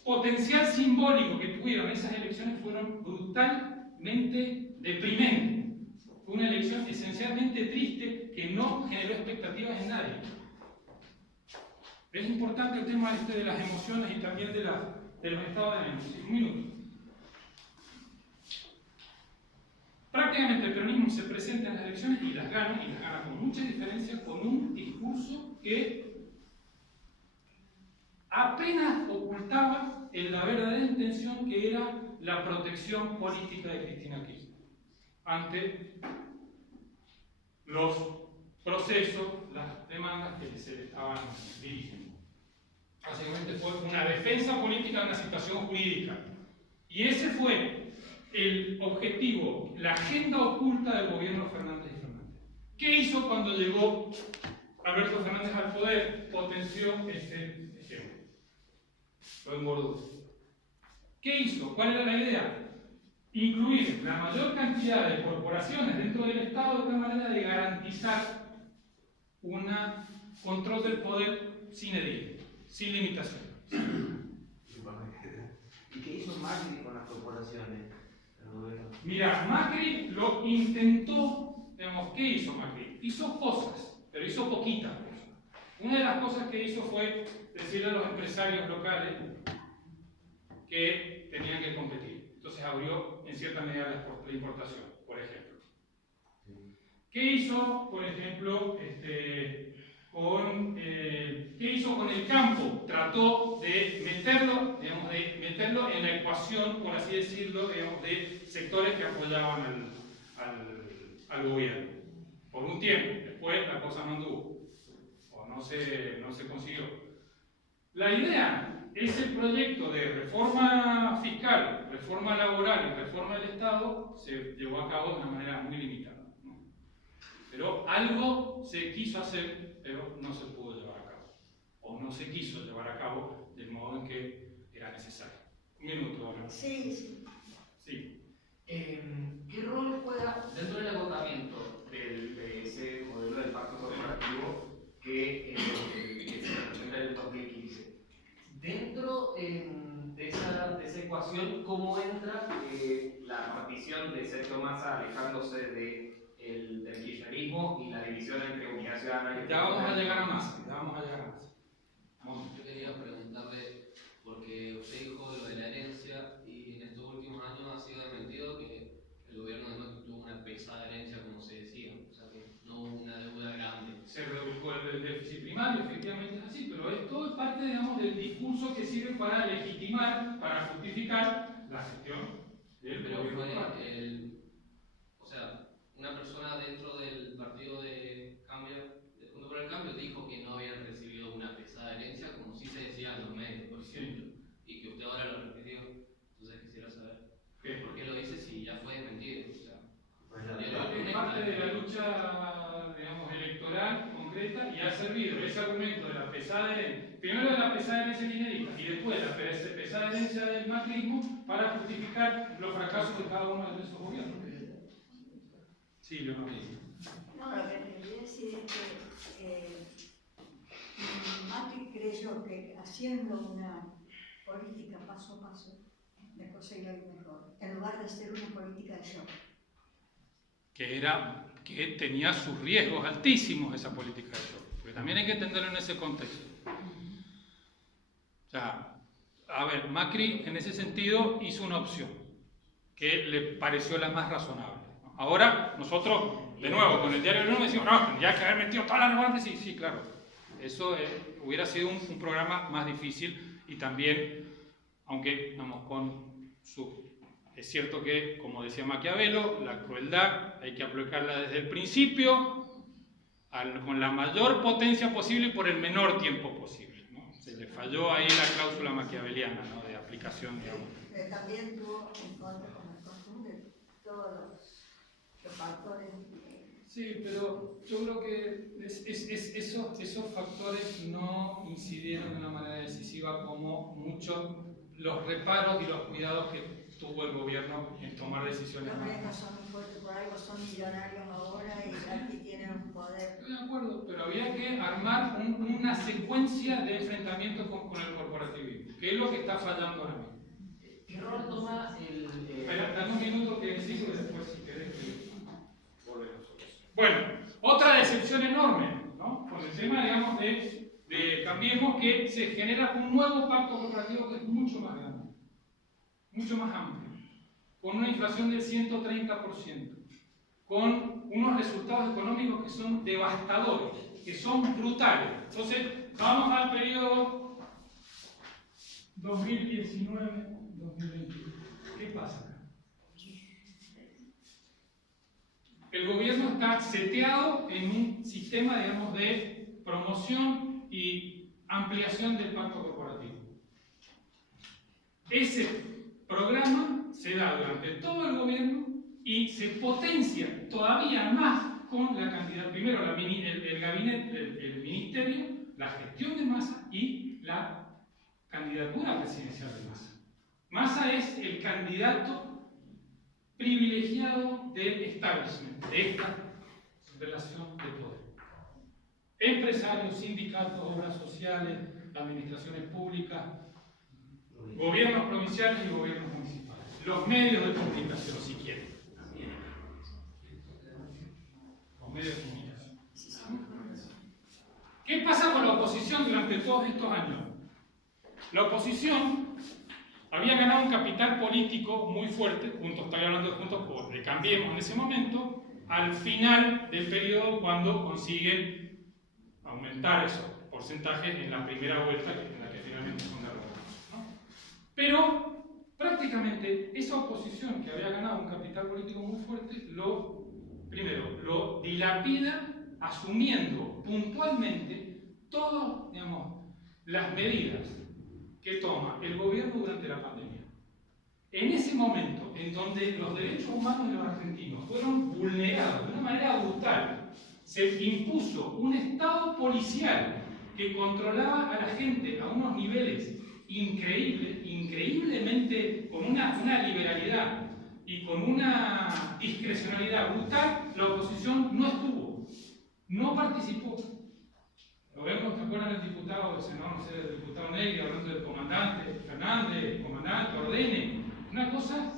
potencial simbólico que tuvieron esas elecciones fueron brutalmente deprimentes. Fue una elección esencialmente triste que no generó expectativas en nadie. Es importante el tema de las emociones y también de los estados de ánimo. Un minuto. Prácticamente el peronismo se presenta en las elecciones y las gana con mucha diferencia, con un discurso que apenas ocultaba la verdadera intención que era la protección política de Cristina Kirchner ante los procesos, las demandas que se le estaban dirigiendo. Básicamente fue una defensa política de una situación jurídica. Y ese fue el objetivo, la agenda oculta del gobierno Fernández y Fernández. ¿Qué hizo cuando llegó Alberto Fernández al poder? Potenció este ejemplo. Lo engordó. ¿Qué hizo? ¿Cuál era la idea? Incluir la mayor cantidad de corporaciones dentro del Estado de tal manera de garantizar un control del poder sin edil, sin limitación. ¿Y qué hizo Macri con las corporaciones? Mira, Macri lo intentó, digamos, ¿qué hizo Macri? Hizo cosas, pero hizo poquitas cosas. Una de las cosas que hizo fue decirle a los empresarios locales que tenían que competir. Entonces abrió en cierta medida la importación, por ejemplo. ¿Qué hizo, por ejemplo, ¿qué hizo con el campo? Trató de meterlo, digamos, en la ecuación, por así decirlo, digamos, de sectores que apoyaban al gobierno. Por un tiempo, después la cosa no anduvo, o no se consiguió. La idea es el proyecto de reforma fiscal, reforma laboral y reforma del Estado se llevó a cabo de una manera muy limitada, ¿no? Pero algo se quiso hacer, pero no se pudo llevar a cabo. O no se quiso llevar a cabo del modo en que era necesario. Un minuto, ¿no? Sí, sí. Sí. ecuación cómo entra la partición de Sergio Massa alejándose del kirchnerismo y la división entre Unidad Ciudadana y... Ya vamos a llegar a Massa, ya vamos a llegar a Massa. Yo quería preguntarle, porque usted dijo lo de la herencia y en estos últimos años ha sido desmentido que el gobierno de Macri tuvo una pesada herencia, como se decía, o sea que no hubo una deuda grande. Se redujo el déficit primario, efectivamente es así, pero esto es parte, digamos, del discurso que sirve para legitimar, para justificar la gestión del Pero gobierno fue actual. o sea, una persona dentro del partido de Cambio, de Juntos por el Cambio, dijo que no habían recibido una pesada herencia, como sí se decía en los medios, por ejemplo, y que usted ahora lo repitió. Entonces quisiera saber por qué lo dice si ya fue desmentido. O sea, Es parte de la lucha, digamos, electoral concreta y ha servido ese argumento de la pesada herencia, primero de la pesada herencia kirchnerista y después de la pesada herencia del macrismo para justificar los fracasos de cada uno de esos gobiernos. Sí, Leonardo. No, lo que quería decir es que Macri creyó que haciendo una política paso a paso, la cosa iba a ir mejor, en lugar de hacer una política de shock. Que tenía sus riesgos altísimos esa política de shock, porque también hay que entenderlo en ese contexto. O sea, a ver, Macri en ese sentido hizo una opción que le pareció la más razonable. Ahora nosotros, de nuevo, con el diario de lunes decimos, no, tendría que haber metido todas las renovables. Sí, sí, claro. Eso hubiera sido un programa más difícil y también, aunque, vamos, es cierto que, como decía Maquiavelo, la crueldad hay que aplicarla desde el principio, con la mayor potencia posible y por el menor tiempo posible, ¿no? Se le falló ahí la cláusula maquiaveliana, ¿no?, de aplicación, digamos. También tuvo en contra con el costumbre todos los factores. Sí, pero yo creo que esos factores no incidieron de una manera decisiva como muchos los reparos y los cuidados que tuvo el gobierno en tomar decisiones. Los gringos son muy fuertes por algo, son millonarios ahora y aquí tienen un poder. Estoy de acuerdo, pero había que armar una secuencia de enfrentamientos con el corporativismo, que es lo que está fallando ahora mismo. ¿Qué rol toma el...? Espera, dame un minuto que sigo y después, si querés, volvemos. Bueno, otra decepción enorme, ¿no?, con el tema, digamos, de Cambiemos, que se genera un nuevo pacto corporativo que es mucho más grande, mucho más amplio, con una inflación del 130%, con unos resultados económicos que son devastadores, que son brutales. Entonces, vamos al periodo 2019-2021. ¿Qué pasa acá? El gobierno está seteado en un sistema, digamos, de promoción y ampliación del pacto corporativo. Ese programa se da durante todo el gobierno y se potencia todavía más con la cantidad, primero el gabinete, el ministerio, la gestión de Massa y la candidatura presidencial de Massa. Massa es el candidato privilegiado del establishment, de esta relación de poder. Empresarios, sindicatos, obras sociales, administraciones públicas, gobiernos provinciales y gobiernos municipales. Los medios de comunicación, si quieren. Los medios de comunicación. ¿Qué pasa con la oposición durante todos estos años? La oposición había ganado un capital político muy fuerte, estoy hablando de Juntos de Cambiemos en ese momento, al final del periodo cuando consiguen aumentar esos porcentajes en la primera vuelta, en la que finalmente son derrotados, ¿no? Pero prácticamente esa oposición que había ganado un capital político muy fuerte, primero lo dilapida asumiendo puntualmente todas, digamos, las medidas que toma el gobierno durante la pandemia. En ese momento en donde los derechos humanos de los argentinos fueron vulnerados de una manera brutal, se impuso un estado policial que controlaba a la gente a unos niveles increíblemente, con una liberalidad y con una discrecionalidad brutal. La oposición no estuvo, no participó. Lo vemos, ¿te acuerdan del diputado, el diputado Negri hablando del comandante Fernández, el comandante Ordaz? ordene, una cosa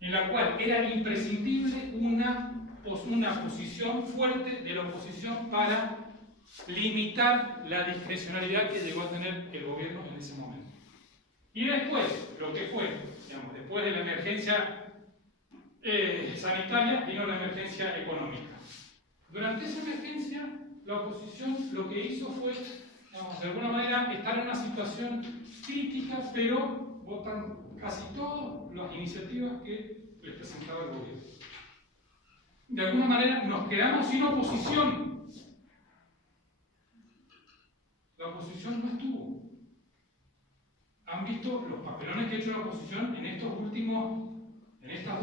en la cual era imprescindible una posición fuerte de la oposición para limitar la discrecionalidad que llegó a tener el gobierno en ese momento. Y después, lo que fue, digamos, después de la emergencia sanitaria, vino la emergencia económica. Durante esa emergencia, la oposición lo que hizo fue, digamos, de alguna manera, estar en una situación crítica, pero votan casi todas las iniciativas que les presentaba el gobierno. De alguna manera, nos quedamos sin oposición. La oposición no estuvo. Han visto los papelones que ha hecho la oposición en estas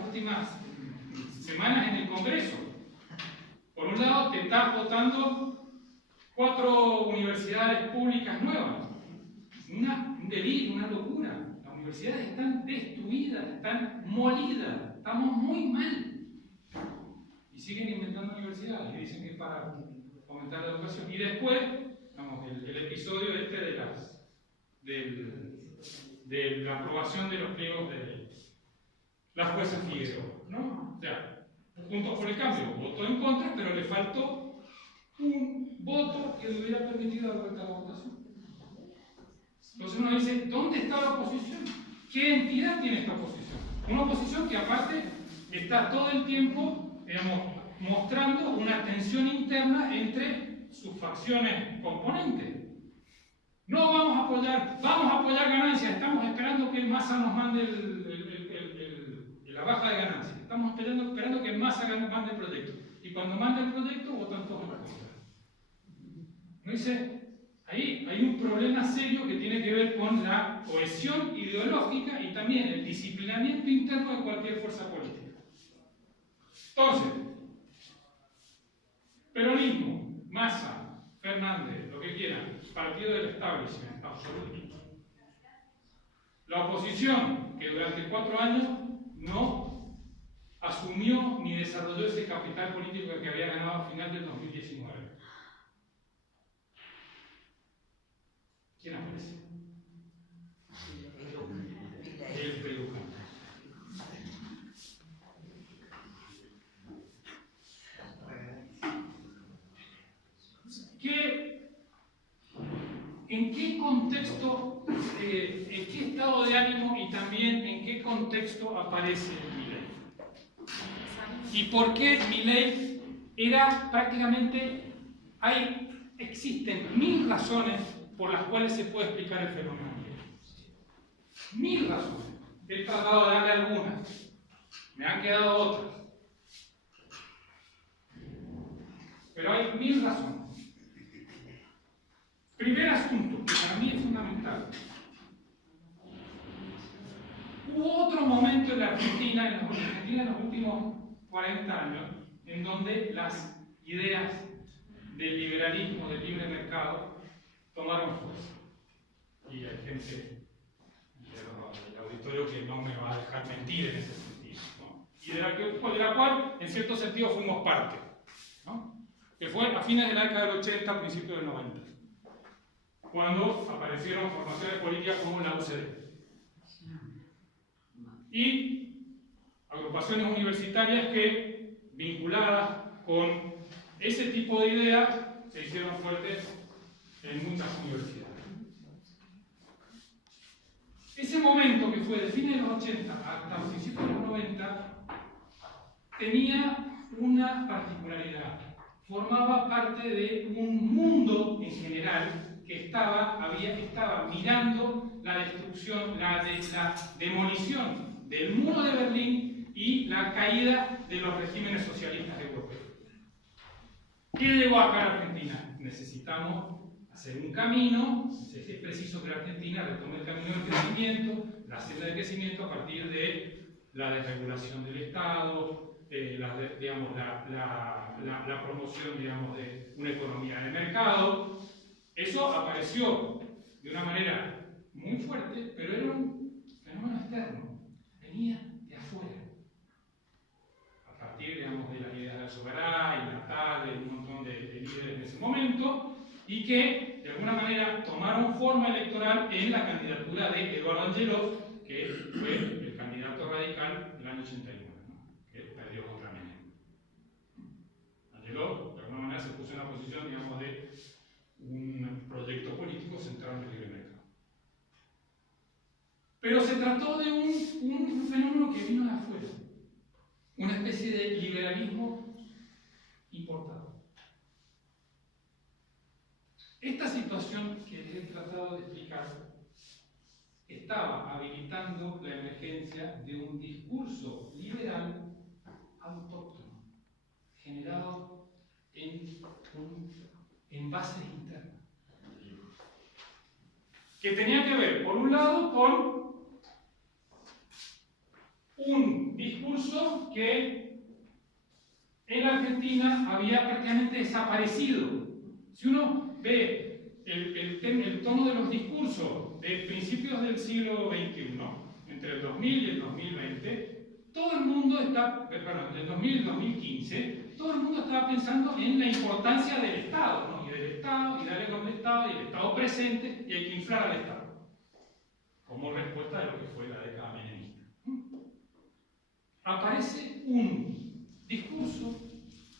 últimas semanas en el Congreso. Por un lado, te estás votando 4 universidades públicas nuevas. Un delirio, una locura. Las universidades están destruidas, están molidas. Estamos muy mal. Y siguen inventando universidades y dicen que es para fomentar la educación. Y después, vamos, el episodio de la aprobación de los pliegos de la jueza Figueroa, ¿no? O sea, Juntos por el Cambio votó en contra, pero le faltó un voto que le hubiera permitido dar vuelta a la votación. Entonces uno dice, ¿dónde está la oposición? ¿Qué entidad tiene esta oposición? Una oposición que aparte está todo el tiempo, digamos, mostrando una tensión interna entre sus facciones componentes. No vamos a apoyar ganancias, estamos esperando que el Massa nos mande la baja de ganancias, estamos esperando que el Massa mande el proyecto. Y cuando manda el proyecto, votan todos en contra. ¿No dice? Ahí hay un problema serio que tiene que ver con la cohesión ideológica y también el disciplinamiento interno de cualquier fuerza política. Entonces, peronismo, Massa, Fernández, lo que quieran, partido del establishment, absoluto. La oposición, que durante 4 años no asumió ni desarrolló ese capital político que había ganado a final del 2019. ¿Quién aparece? El Peluca. ¿En qué contexto, en qué estado de ánimo y también en qué contexto aparece Milei? ¿Y por qué Milei era prácticamente, existen 1000 razones por las cuales se puede explicar el fenómeno Milei? 1000 razones. He tratado de darle algunas, me han quedado otras. Pero hay 1000 razones. Primer asunto, que para mí es fundamental. Hubo otro momento en la Argentina, en los últimos 40 años, en donde las ideas del liberalismo, del libre mercado, tomaron fuerza. Y hay gente del auditorio que no me va a dejar mentir en ese sentido, ¿no? Y de la cual, en cierto sentido, fuimos parte, ¿no? Que fue a fines de la década del 80, a principios del 90. Cuando aparecieron formaciones políticas como la UCD y agrupaciones universitarias que, vinculadas con ese tipo de ideas, se hicieron fuertes en muchas universidades. Ese momento, que fue de fines de los 80 hasta principios de los 90, tenía una particularidad. Formaba parte de un mundo en general que estaba mirando la destrucción, la demolición del muro de Berlín y la caída de los regímenes socialistas europeos. ¿Qué llevó acá a la Argentina? Necesitamos hacer un camino, es preciso que la Argentina retome el camino del crecimiento, la senda de crecimiento a partir de la desregulación del Estado, la promoción, digamos, de una economía de mercado. Eso apareció de una manera muy fuerte, pero era un fenómeno externo, venía de afuera. A partir, digamos, de las ideas de Soberá y Natal, de un montón de líderes en ese momento, y que de alguna manera tomaron forma electoral en la candidatura de Eduardo Angelós, que fue año 89, ¿no? Que perdió contra Menem. Angeló, de alguna manera, se puso en la posición, digamos, de un proyecto político centrado en el libre mercado. Pero se trató de un fenómeno que vino de afuera, una especie de liberalismo importado. Esta situación que les he tratado de explicar estaba habilitando la emergencia de un discurso liberal autóctono, generado en bases internas, que tenía que ver, por un lado, con un discurso que en la Argentina había prácticamente desaparecido. Si uno ve el tono de los discursos de principios del siglo XXI, entre el 2000 y el 2020, todo el mundo está, perdón, del 2000 y el 2015, todo el mundo estaba pensando en la importancia del Estado, ¿no? Y del Estado, y darle con el Estado, y el Estado presente, y hay que inflar al Estado, como respuesta de lo que fue la década menemista. Aparece un discurso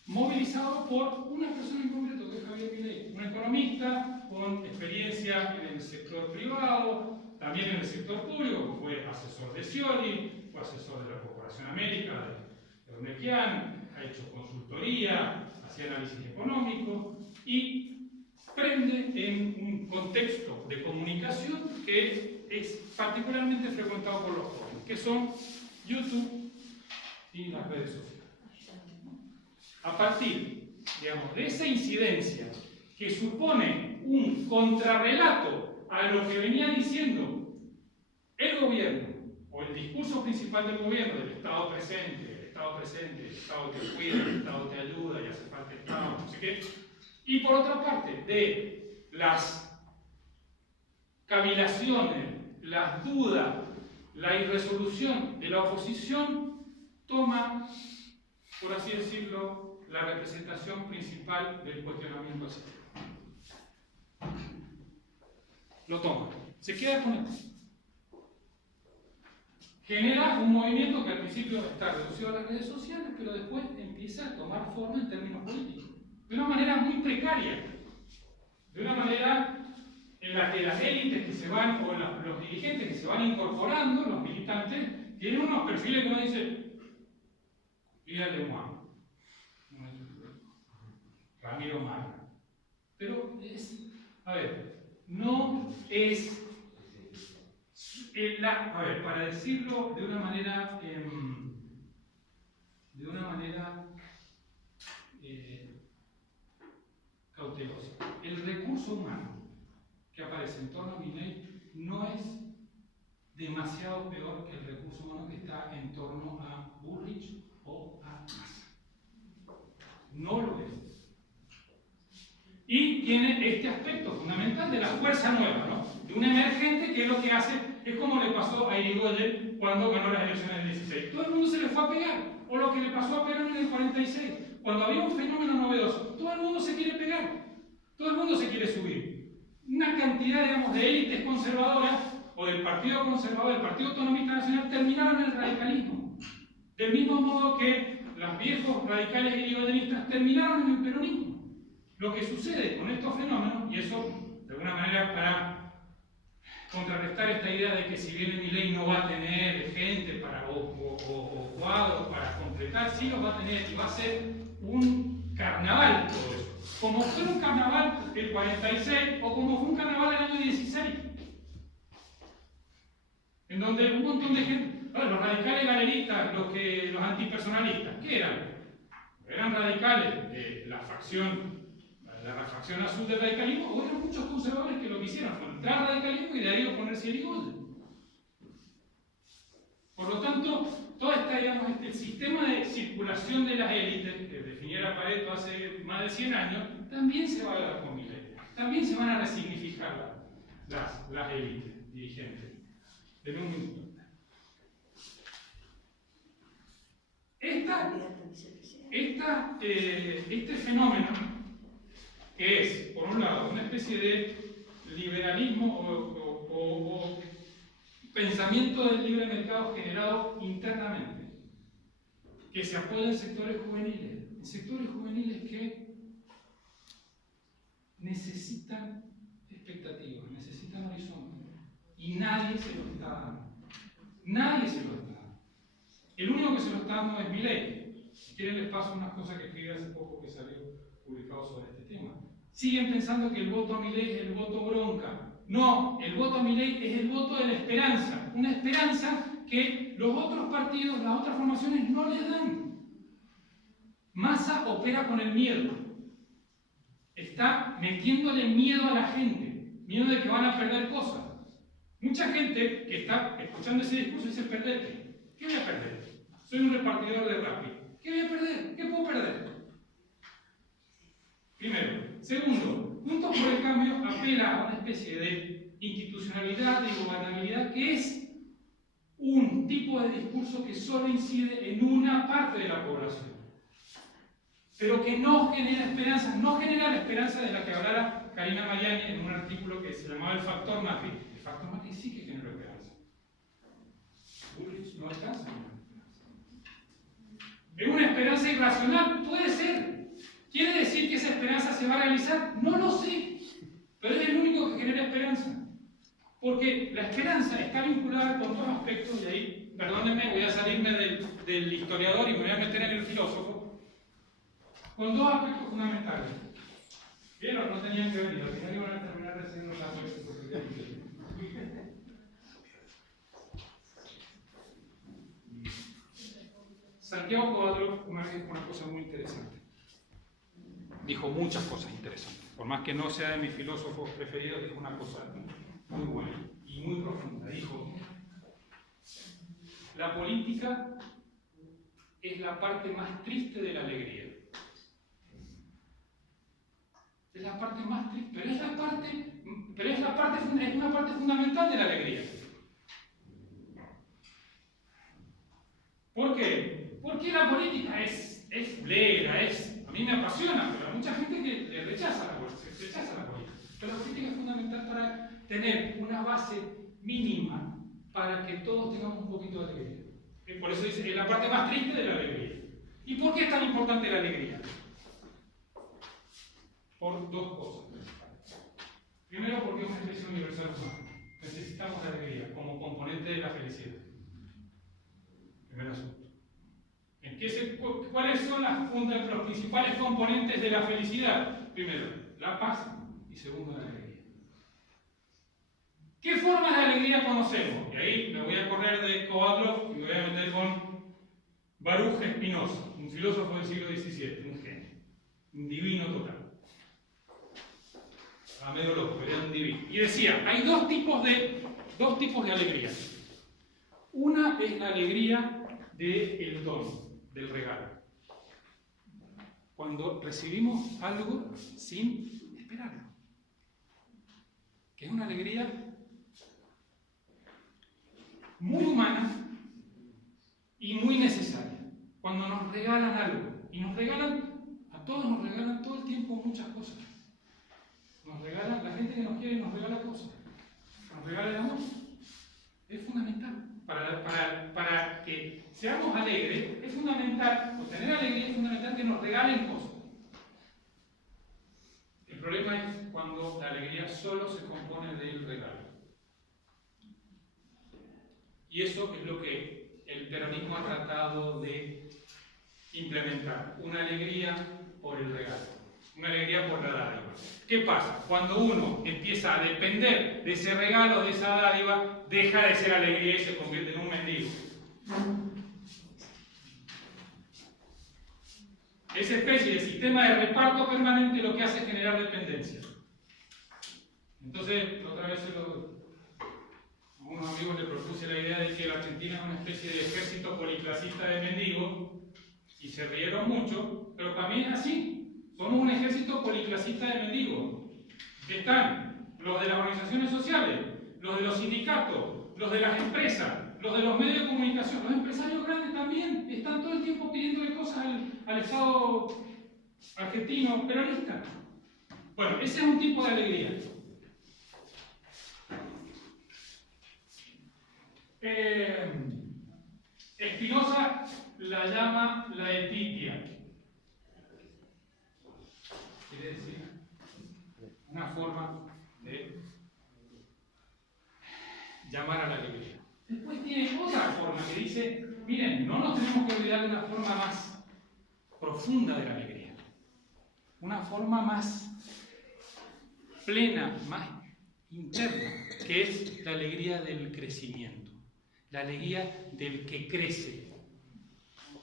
movilizado por una persona en concreto, que es Javier Milei, un economista con experiencia en el sector privado, también en el sector público, fue asesor de Scioli, fue asesor de la Corporación América, de Urnequian, ha hecho consultoría, hacía análisis económico y prende en un contexto de comunicación que es particularmente frecuentado por los jóvenes, que son YouTube y las redes sociales. A partir, digamos, de esa incidencia que supone un contrarrelato a lo que venía diciendo el gobierno, o el discurso principal del gobierno, del Estado presente, el Estado te cuida, el Estado te ayuda, y hace falta Estado, no sé qué, y por otra parte, de las cavilaciones, las dudas, la irresolución de la oposición, toma, por así decirlo, la representación principal del cuestionamiento al sistema. Lo toma, se queda con él. Genera un movimiento que al principio está reducido a las redes sociales, pero después empieza a tomar forma en términos políticos, de una manera muy precaria, de una manera en la que las élites que se van, o los dirigentes que se van incorporando, los militantes, tienen unos perfiles que uno dice, Vidal de Moa, Ramiro Marra. Pero es, a ver, no es, a ver, para decirlo de una manera, cautelosa, el recurso humano que aparece en torno a Milei no es demasiado peor que el recurso humano que está en torno a Bullrich o a Massa. No lo es. Y tiene este aspecto fundamental de la fuerza nueva, ¿no? De un emergente que lo que hace es como le pasó a Irigoyen cuando ganó las elecciones del 16. Todo el mundo se le fue a pegar, o lo que le pasó a Perón en el 46. Cuando había un fenómeno novedoso, todo el mundo se quiere pegar, todo el mundo se quiere subir. Una cantidad, digamos, de élites conservadoras, o del Partido Conservador, del Partido Autonomista Nacional, terminaron en el radicalismo. Del mismo modo que los viejos radicales irigoyenistas terminaron en el peronismo. Lo que sucede con estos fenómenos, y eso de alguna manera para contrarrestar esta idea de que si viene Milei no va a tener gente para, o cuadros para completar, sí los va a tener, y va a ser un carnaval todo eso. Como fue un carnaval el 46 o como fue un carnaval el año 16, en donde un montón de gente, bueno, los radicales galeristas, los antipersonalistas, ¿qué eran? Eran radicales de la facción azul del radicalismo, o eran muchos conservadores que lo que hicieron fue entrar al radicalismo y de ahí oponerse a Irigoyen. Por lo tanto, todo este sistema de circulación de las élites, que definiera Pareto hace más de 100 años, también se va a dar con Milei. También se van a resignificar las élites dirigentes. Denme un minuto. Este fenómeno, que es, por un lado, una especie de liberalismo o pensamiento del libre mercado generado internamente, que se apoya en sectores juveniles que necesitan expectativas, necesitan horizonte, y nadie se lo está dando. Nadie se lo está dando. El único que se lo está dando es Milei. Si quieren les paso unas cosas que escribí hace poco que salió publicado sobre este tema. Siguen pensando que el voto a Milei es el voto bronca. No, el voto a Milei es el voto de la esperanza. Una esperanza que los otros partidos, las otras formaciones no les dan. Massa opera con el miedo. Está metiéndole miedo a la gente. Miedo de que van a perder cosas. Mucha gente que está escuchando ese discurso dice, ¿perder qué? ¿Qué voy a perder? Soy un repartidor de Rappi. ¿Qué voy a perder? ¿Qué puedo perder? Primero. Segundo, Juntos por el Cambio apela a una especie de institucionalidad, de gobernabilidad, que es un tipo de discurso que solo incide en una parte de la población, pero que no genera esperanza, no genera la esperanza de la que hablara Karina Mariani en un artículo que se llamaba El Factor Macri. El Factor Macri sí que genera esperanza. Bullrich no alcanza a generar esperanza. ¿Es una esperanza irracional? Puede ser. ¿Quiere decir que esa esperanza se va a realizar? No lo sé, pero es el único que genera esperanza. Porque la esperanza está vinculada con dos aspectos, y ahí, perdónenme, voy a salirme del historiador y me voy a meter en el filósofo, con dos aspectos fundamentales. ¿Vieron? No tenían que venir, al final iban a terminar recibiendo la muerte. Santiago Coadro una vez dijo una cosa muy interesante. Dijo muchas cosas interesantes. Por más que no sea de mis filósofos preferidos, dijo una cosa muy buena y muy profunda. Dijo, la política es la parte más triste de la alegría. Es la parte más triste, pero es una parte fundamental de la alegría. ¿Por qué? Porque la política es fulera, a mí me apasiona, pero hay mucha gente que le rechaza la política. Pero la política es fundamental para tener una base mínima para que todos tengamos un poquito de alegría. Por eso dice, es la parte más triste de la alegría. ¿Y por qué es tan importante la alegría? Por dos cosas principales. Primero, porque es una especie universal humana. Necesitamos la alegría como componente de la felicidad. Primer asunto. ¿Cuáles son los principales componentes de la felicidad? Primero, la paz y segundo, la alegría. ¿Qué formas de alegría conocemos? Y ahí me voy a correr de Coadlo y me voy a meter con Baruch Spinoza, un filósofo del siglo XVII, un genio, un divino total. Estaba medio loco, pero era un divino. Y decía, hay dos tipos de alegría. Una es la alegría del don, del regalo. Cuando recibimos algo sin esperarlo. Que es una alegría muy humana y muy necesaria. Cuando nos regalan algo, y nos regalan, a todos nos regalan todo el tiempo muchas cosas. Nos regalan, la gente que nos quiere nos regala cosas. Nos regala el amor. Es fundamental. Para que seamos alegres, es fundamental, por tener alegría es fundamental que nos regalen cosas. El problema es cuando la alegría solo se compone del regalo. Y eso es lo que el peronismo ha tratado de implementar. Una alegría por el regalo. Una alegría por la dádiva. ¿Qué pasa? Cuando uno empieza a depender de ese regalo, de esa dádiva, deja de ser alegría y se convierte en un mendigo. Esa especie de sistema de reparto permanente lo que hace es generar dependencia. Entonces, otra vez a unos amigos les propuse la idea de que la Argentina es una especie de ejército policlasista de mendigos y se rieron mucho, pero para mí es así. Somos un ejército policlasista de mendigos. Están los de las organizaciones sociales, los de los sindicatos, los de las empresas, los de los medios de comunicación, los empresarios grandes también están todo el tiempo pidiéndole cosas al Estado argentino peronista. Bueno, ese es un tipo de alegría. Spinoza la llama laetitia. Quiere decir una forma de llamar a la alegría. Después tiene otra forma que dice, miren, no nos tenemos que olvidar de una forma más profunda de la alegría. Una forma más plena, más interna, que es la alegría del crecimiento. La alegría del que crece.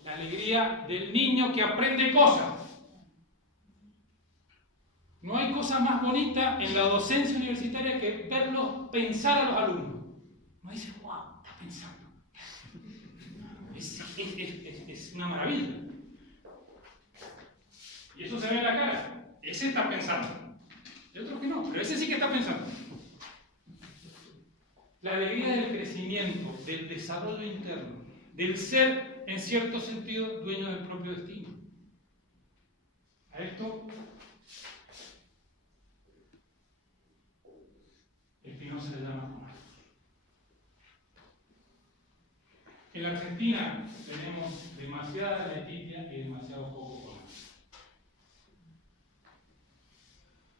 La alegría del niño que aprende cosas. No hay cosa más bonita en la docencia universitaria que verlos pensar a los alumnos. Uno dice, wow, está pensando. Es una maravilla. Y eso se ve en la cara. Ese está pensando. Y otro que no, pero ese sí que está pensando. La alegría del crecimiento, del desarrollo interno, del ser, en cierto sentido, dueño del propio destino. A esto Spinoza le llama amor. En la Argentina tenemos demasiada laetitia y demasiado poco corazón.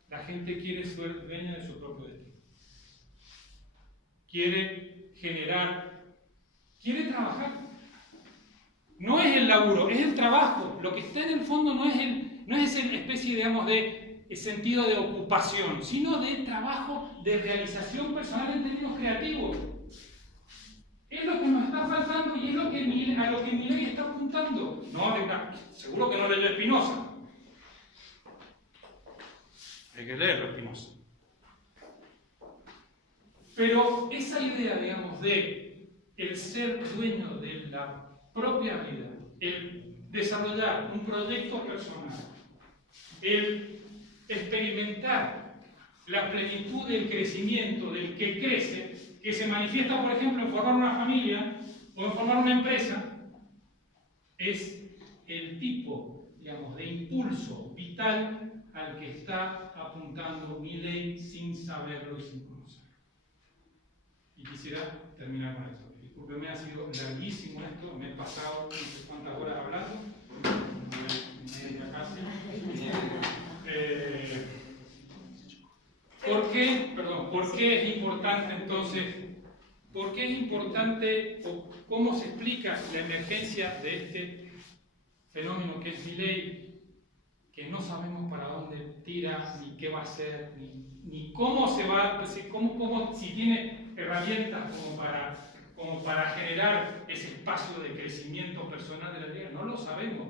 La gente quiere ser dueña de su propio destino. Quiere generar, quiere trabajar. No es el laburo, es el trabajo. Lo que está en el fondo no es esa especie, digamos, de sentido de ocupación, sino de trabajo, de realización personal en términos creativos. Es lo que nos está faltando y es lo que a lo que Milei está apuntando. No, seguro que no leyó Spinoza. Hay que leerlo, Spinoza. Pero esa idea, digamos, de el ser dueño de la propia vida, el desarrollar un proyecto personal, el experimentar la plenitud del crecimiento, del que crece, que se manifiesta, por ejemplo, en formar una familia o en formar una empresa, es el tipo, digamos, de impulso vital al que está apuntando Milei sin saberlo y sin conocerlo. Y quisiera terminar con esto. Discúlpeme, ha sido larguísimo esto, me he pasado no sé cuántas horas hablando, media casi. ¿Por qué es importante entonces? ¿Por qué es importante o cómo se explica la emergencia de este fenómeno que es Milei, que no sabemos para dónde tira, ni qué va a hacer, ni cómo se va, si tiene herramientas como para generar ese espacio de crecimiento personal de la vida? No lo sabemos,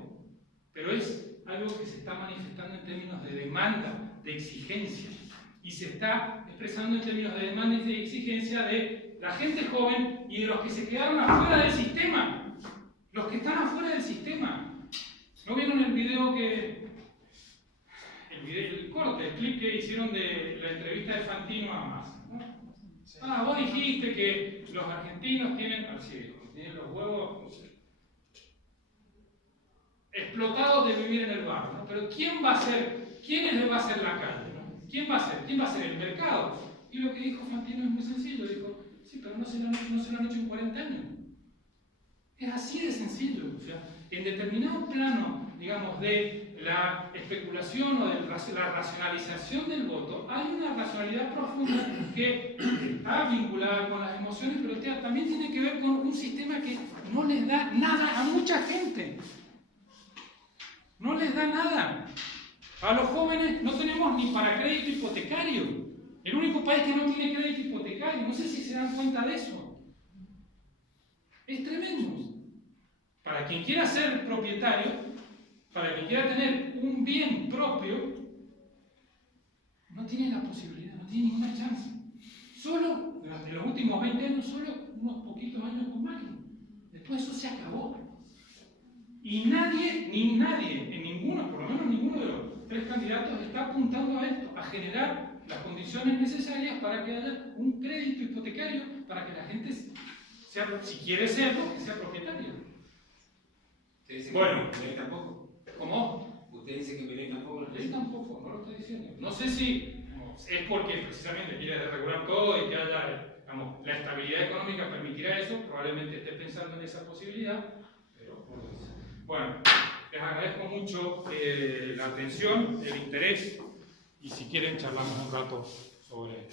pero es algo que se está manifestando en términos de demanda, de exigencia, y se está expresando en términos de demanda y de exigencia de la gente joven y de los que se quedaron afuera del sistema, los que están afuera del sistema. ¿No vieron el video el corte, el clip que hicieron de la entrevista de Fantino a Massa, ¿no? Vos dijiste que los argentinos tienen los huevos explotados de vivir en el barrio, ¿no? Pero ¿quién les va a hacer la calle? ¿No? ¿Quién va a ser el mercado? Y lo que dijo Fantino es muy sencillo, dijo, sí, pero no se lo han hecho en 40 años. Es así de sencillo, o sea, en determinado plano, digamos, de la especulación o de la racionalización del voto, hay una racionalidad profunda que está vinculada con las emociones, pero también tiene que ver con un sistema que no les da nada a mucha gente. No les da nada. A los jóvenes no tenemos ni para crédito hipotecario. El único país que no tiene crédito hipotecario, no sé si se dan cuenta de eso. Es tremendo. Para quien quiera ser propietario, para quien quiera tener un bien propio, no tiene la posibilidad, no tiene ninguna chance. Solo, en los últimos 20 años, solo unos poquitos años con Macri. Después eso se acabó. Y nadie, en ninguno, por lo menos ninguno de los tres candidatos, está apuntando a esto, a generar las condiciones necesarias para que haya un crédito hipotecario, para que la gente sea, si quiere serlo, que sea propietario. ¿Usted dice Bueno, que Milei tampoco? ¿Cómo? ¿Usted dice que Milei tampoco? Él tampoco, no lo estoy diciendo. No sé si es porque precisamente quiere desregular todo y que haya, digamos, la estabilidad económica permitirá eso, probablemente esté pensando en esa posibilidad. Bueno, les agradezco mucho la atención, el interés, y si quieren charlamos un rato sobre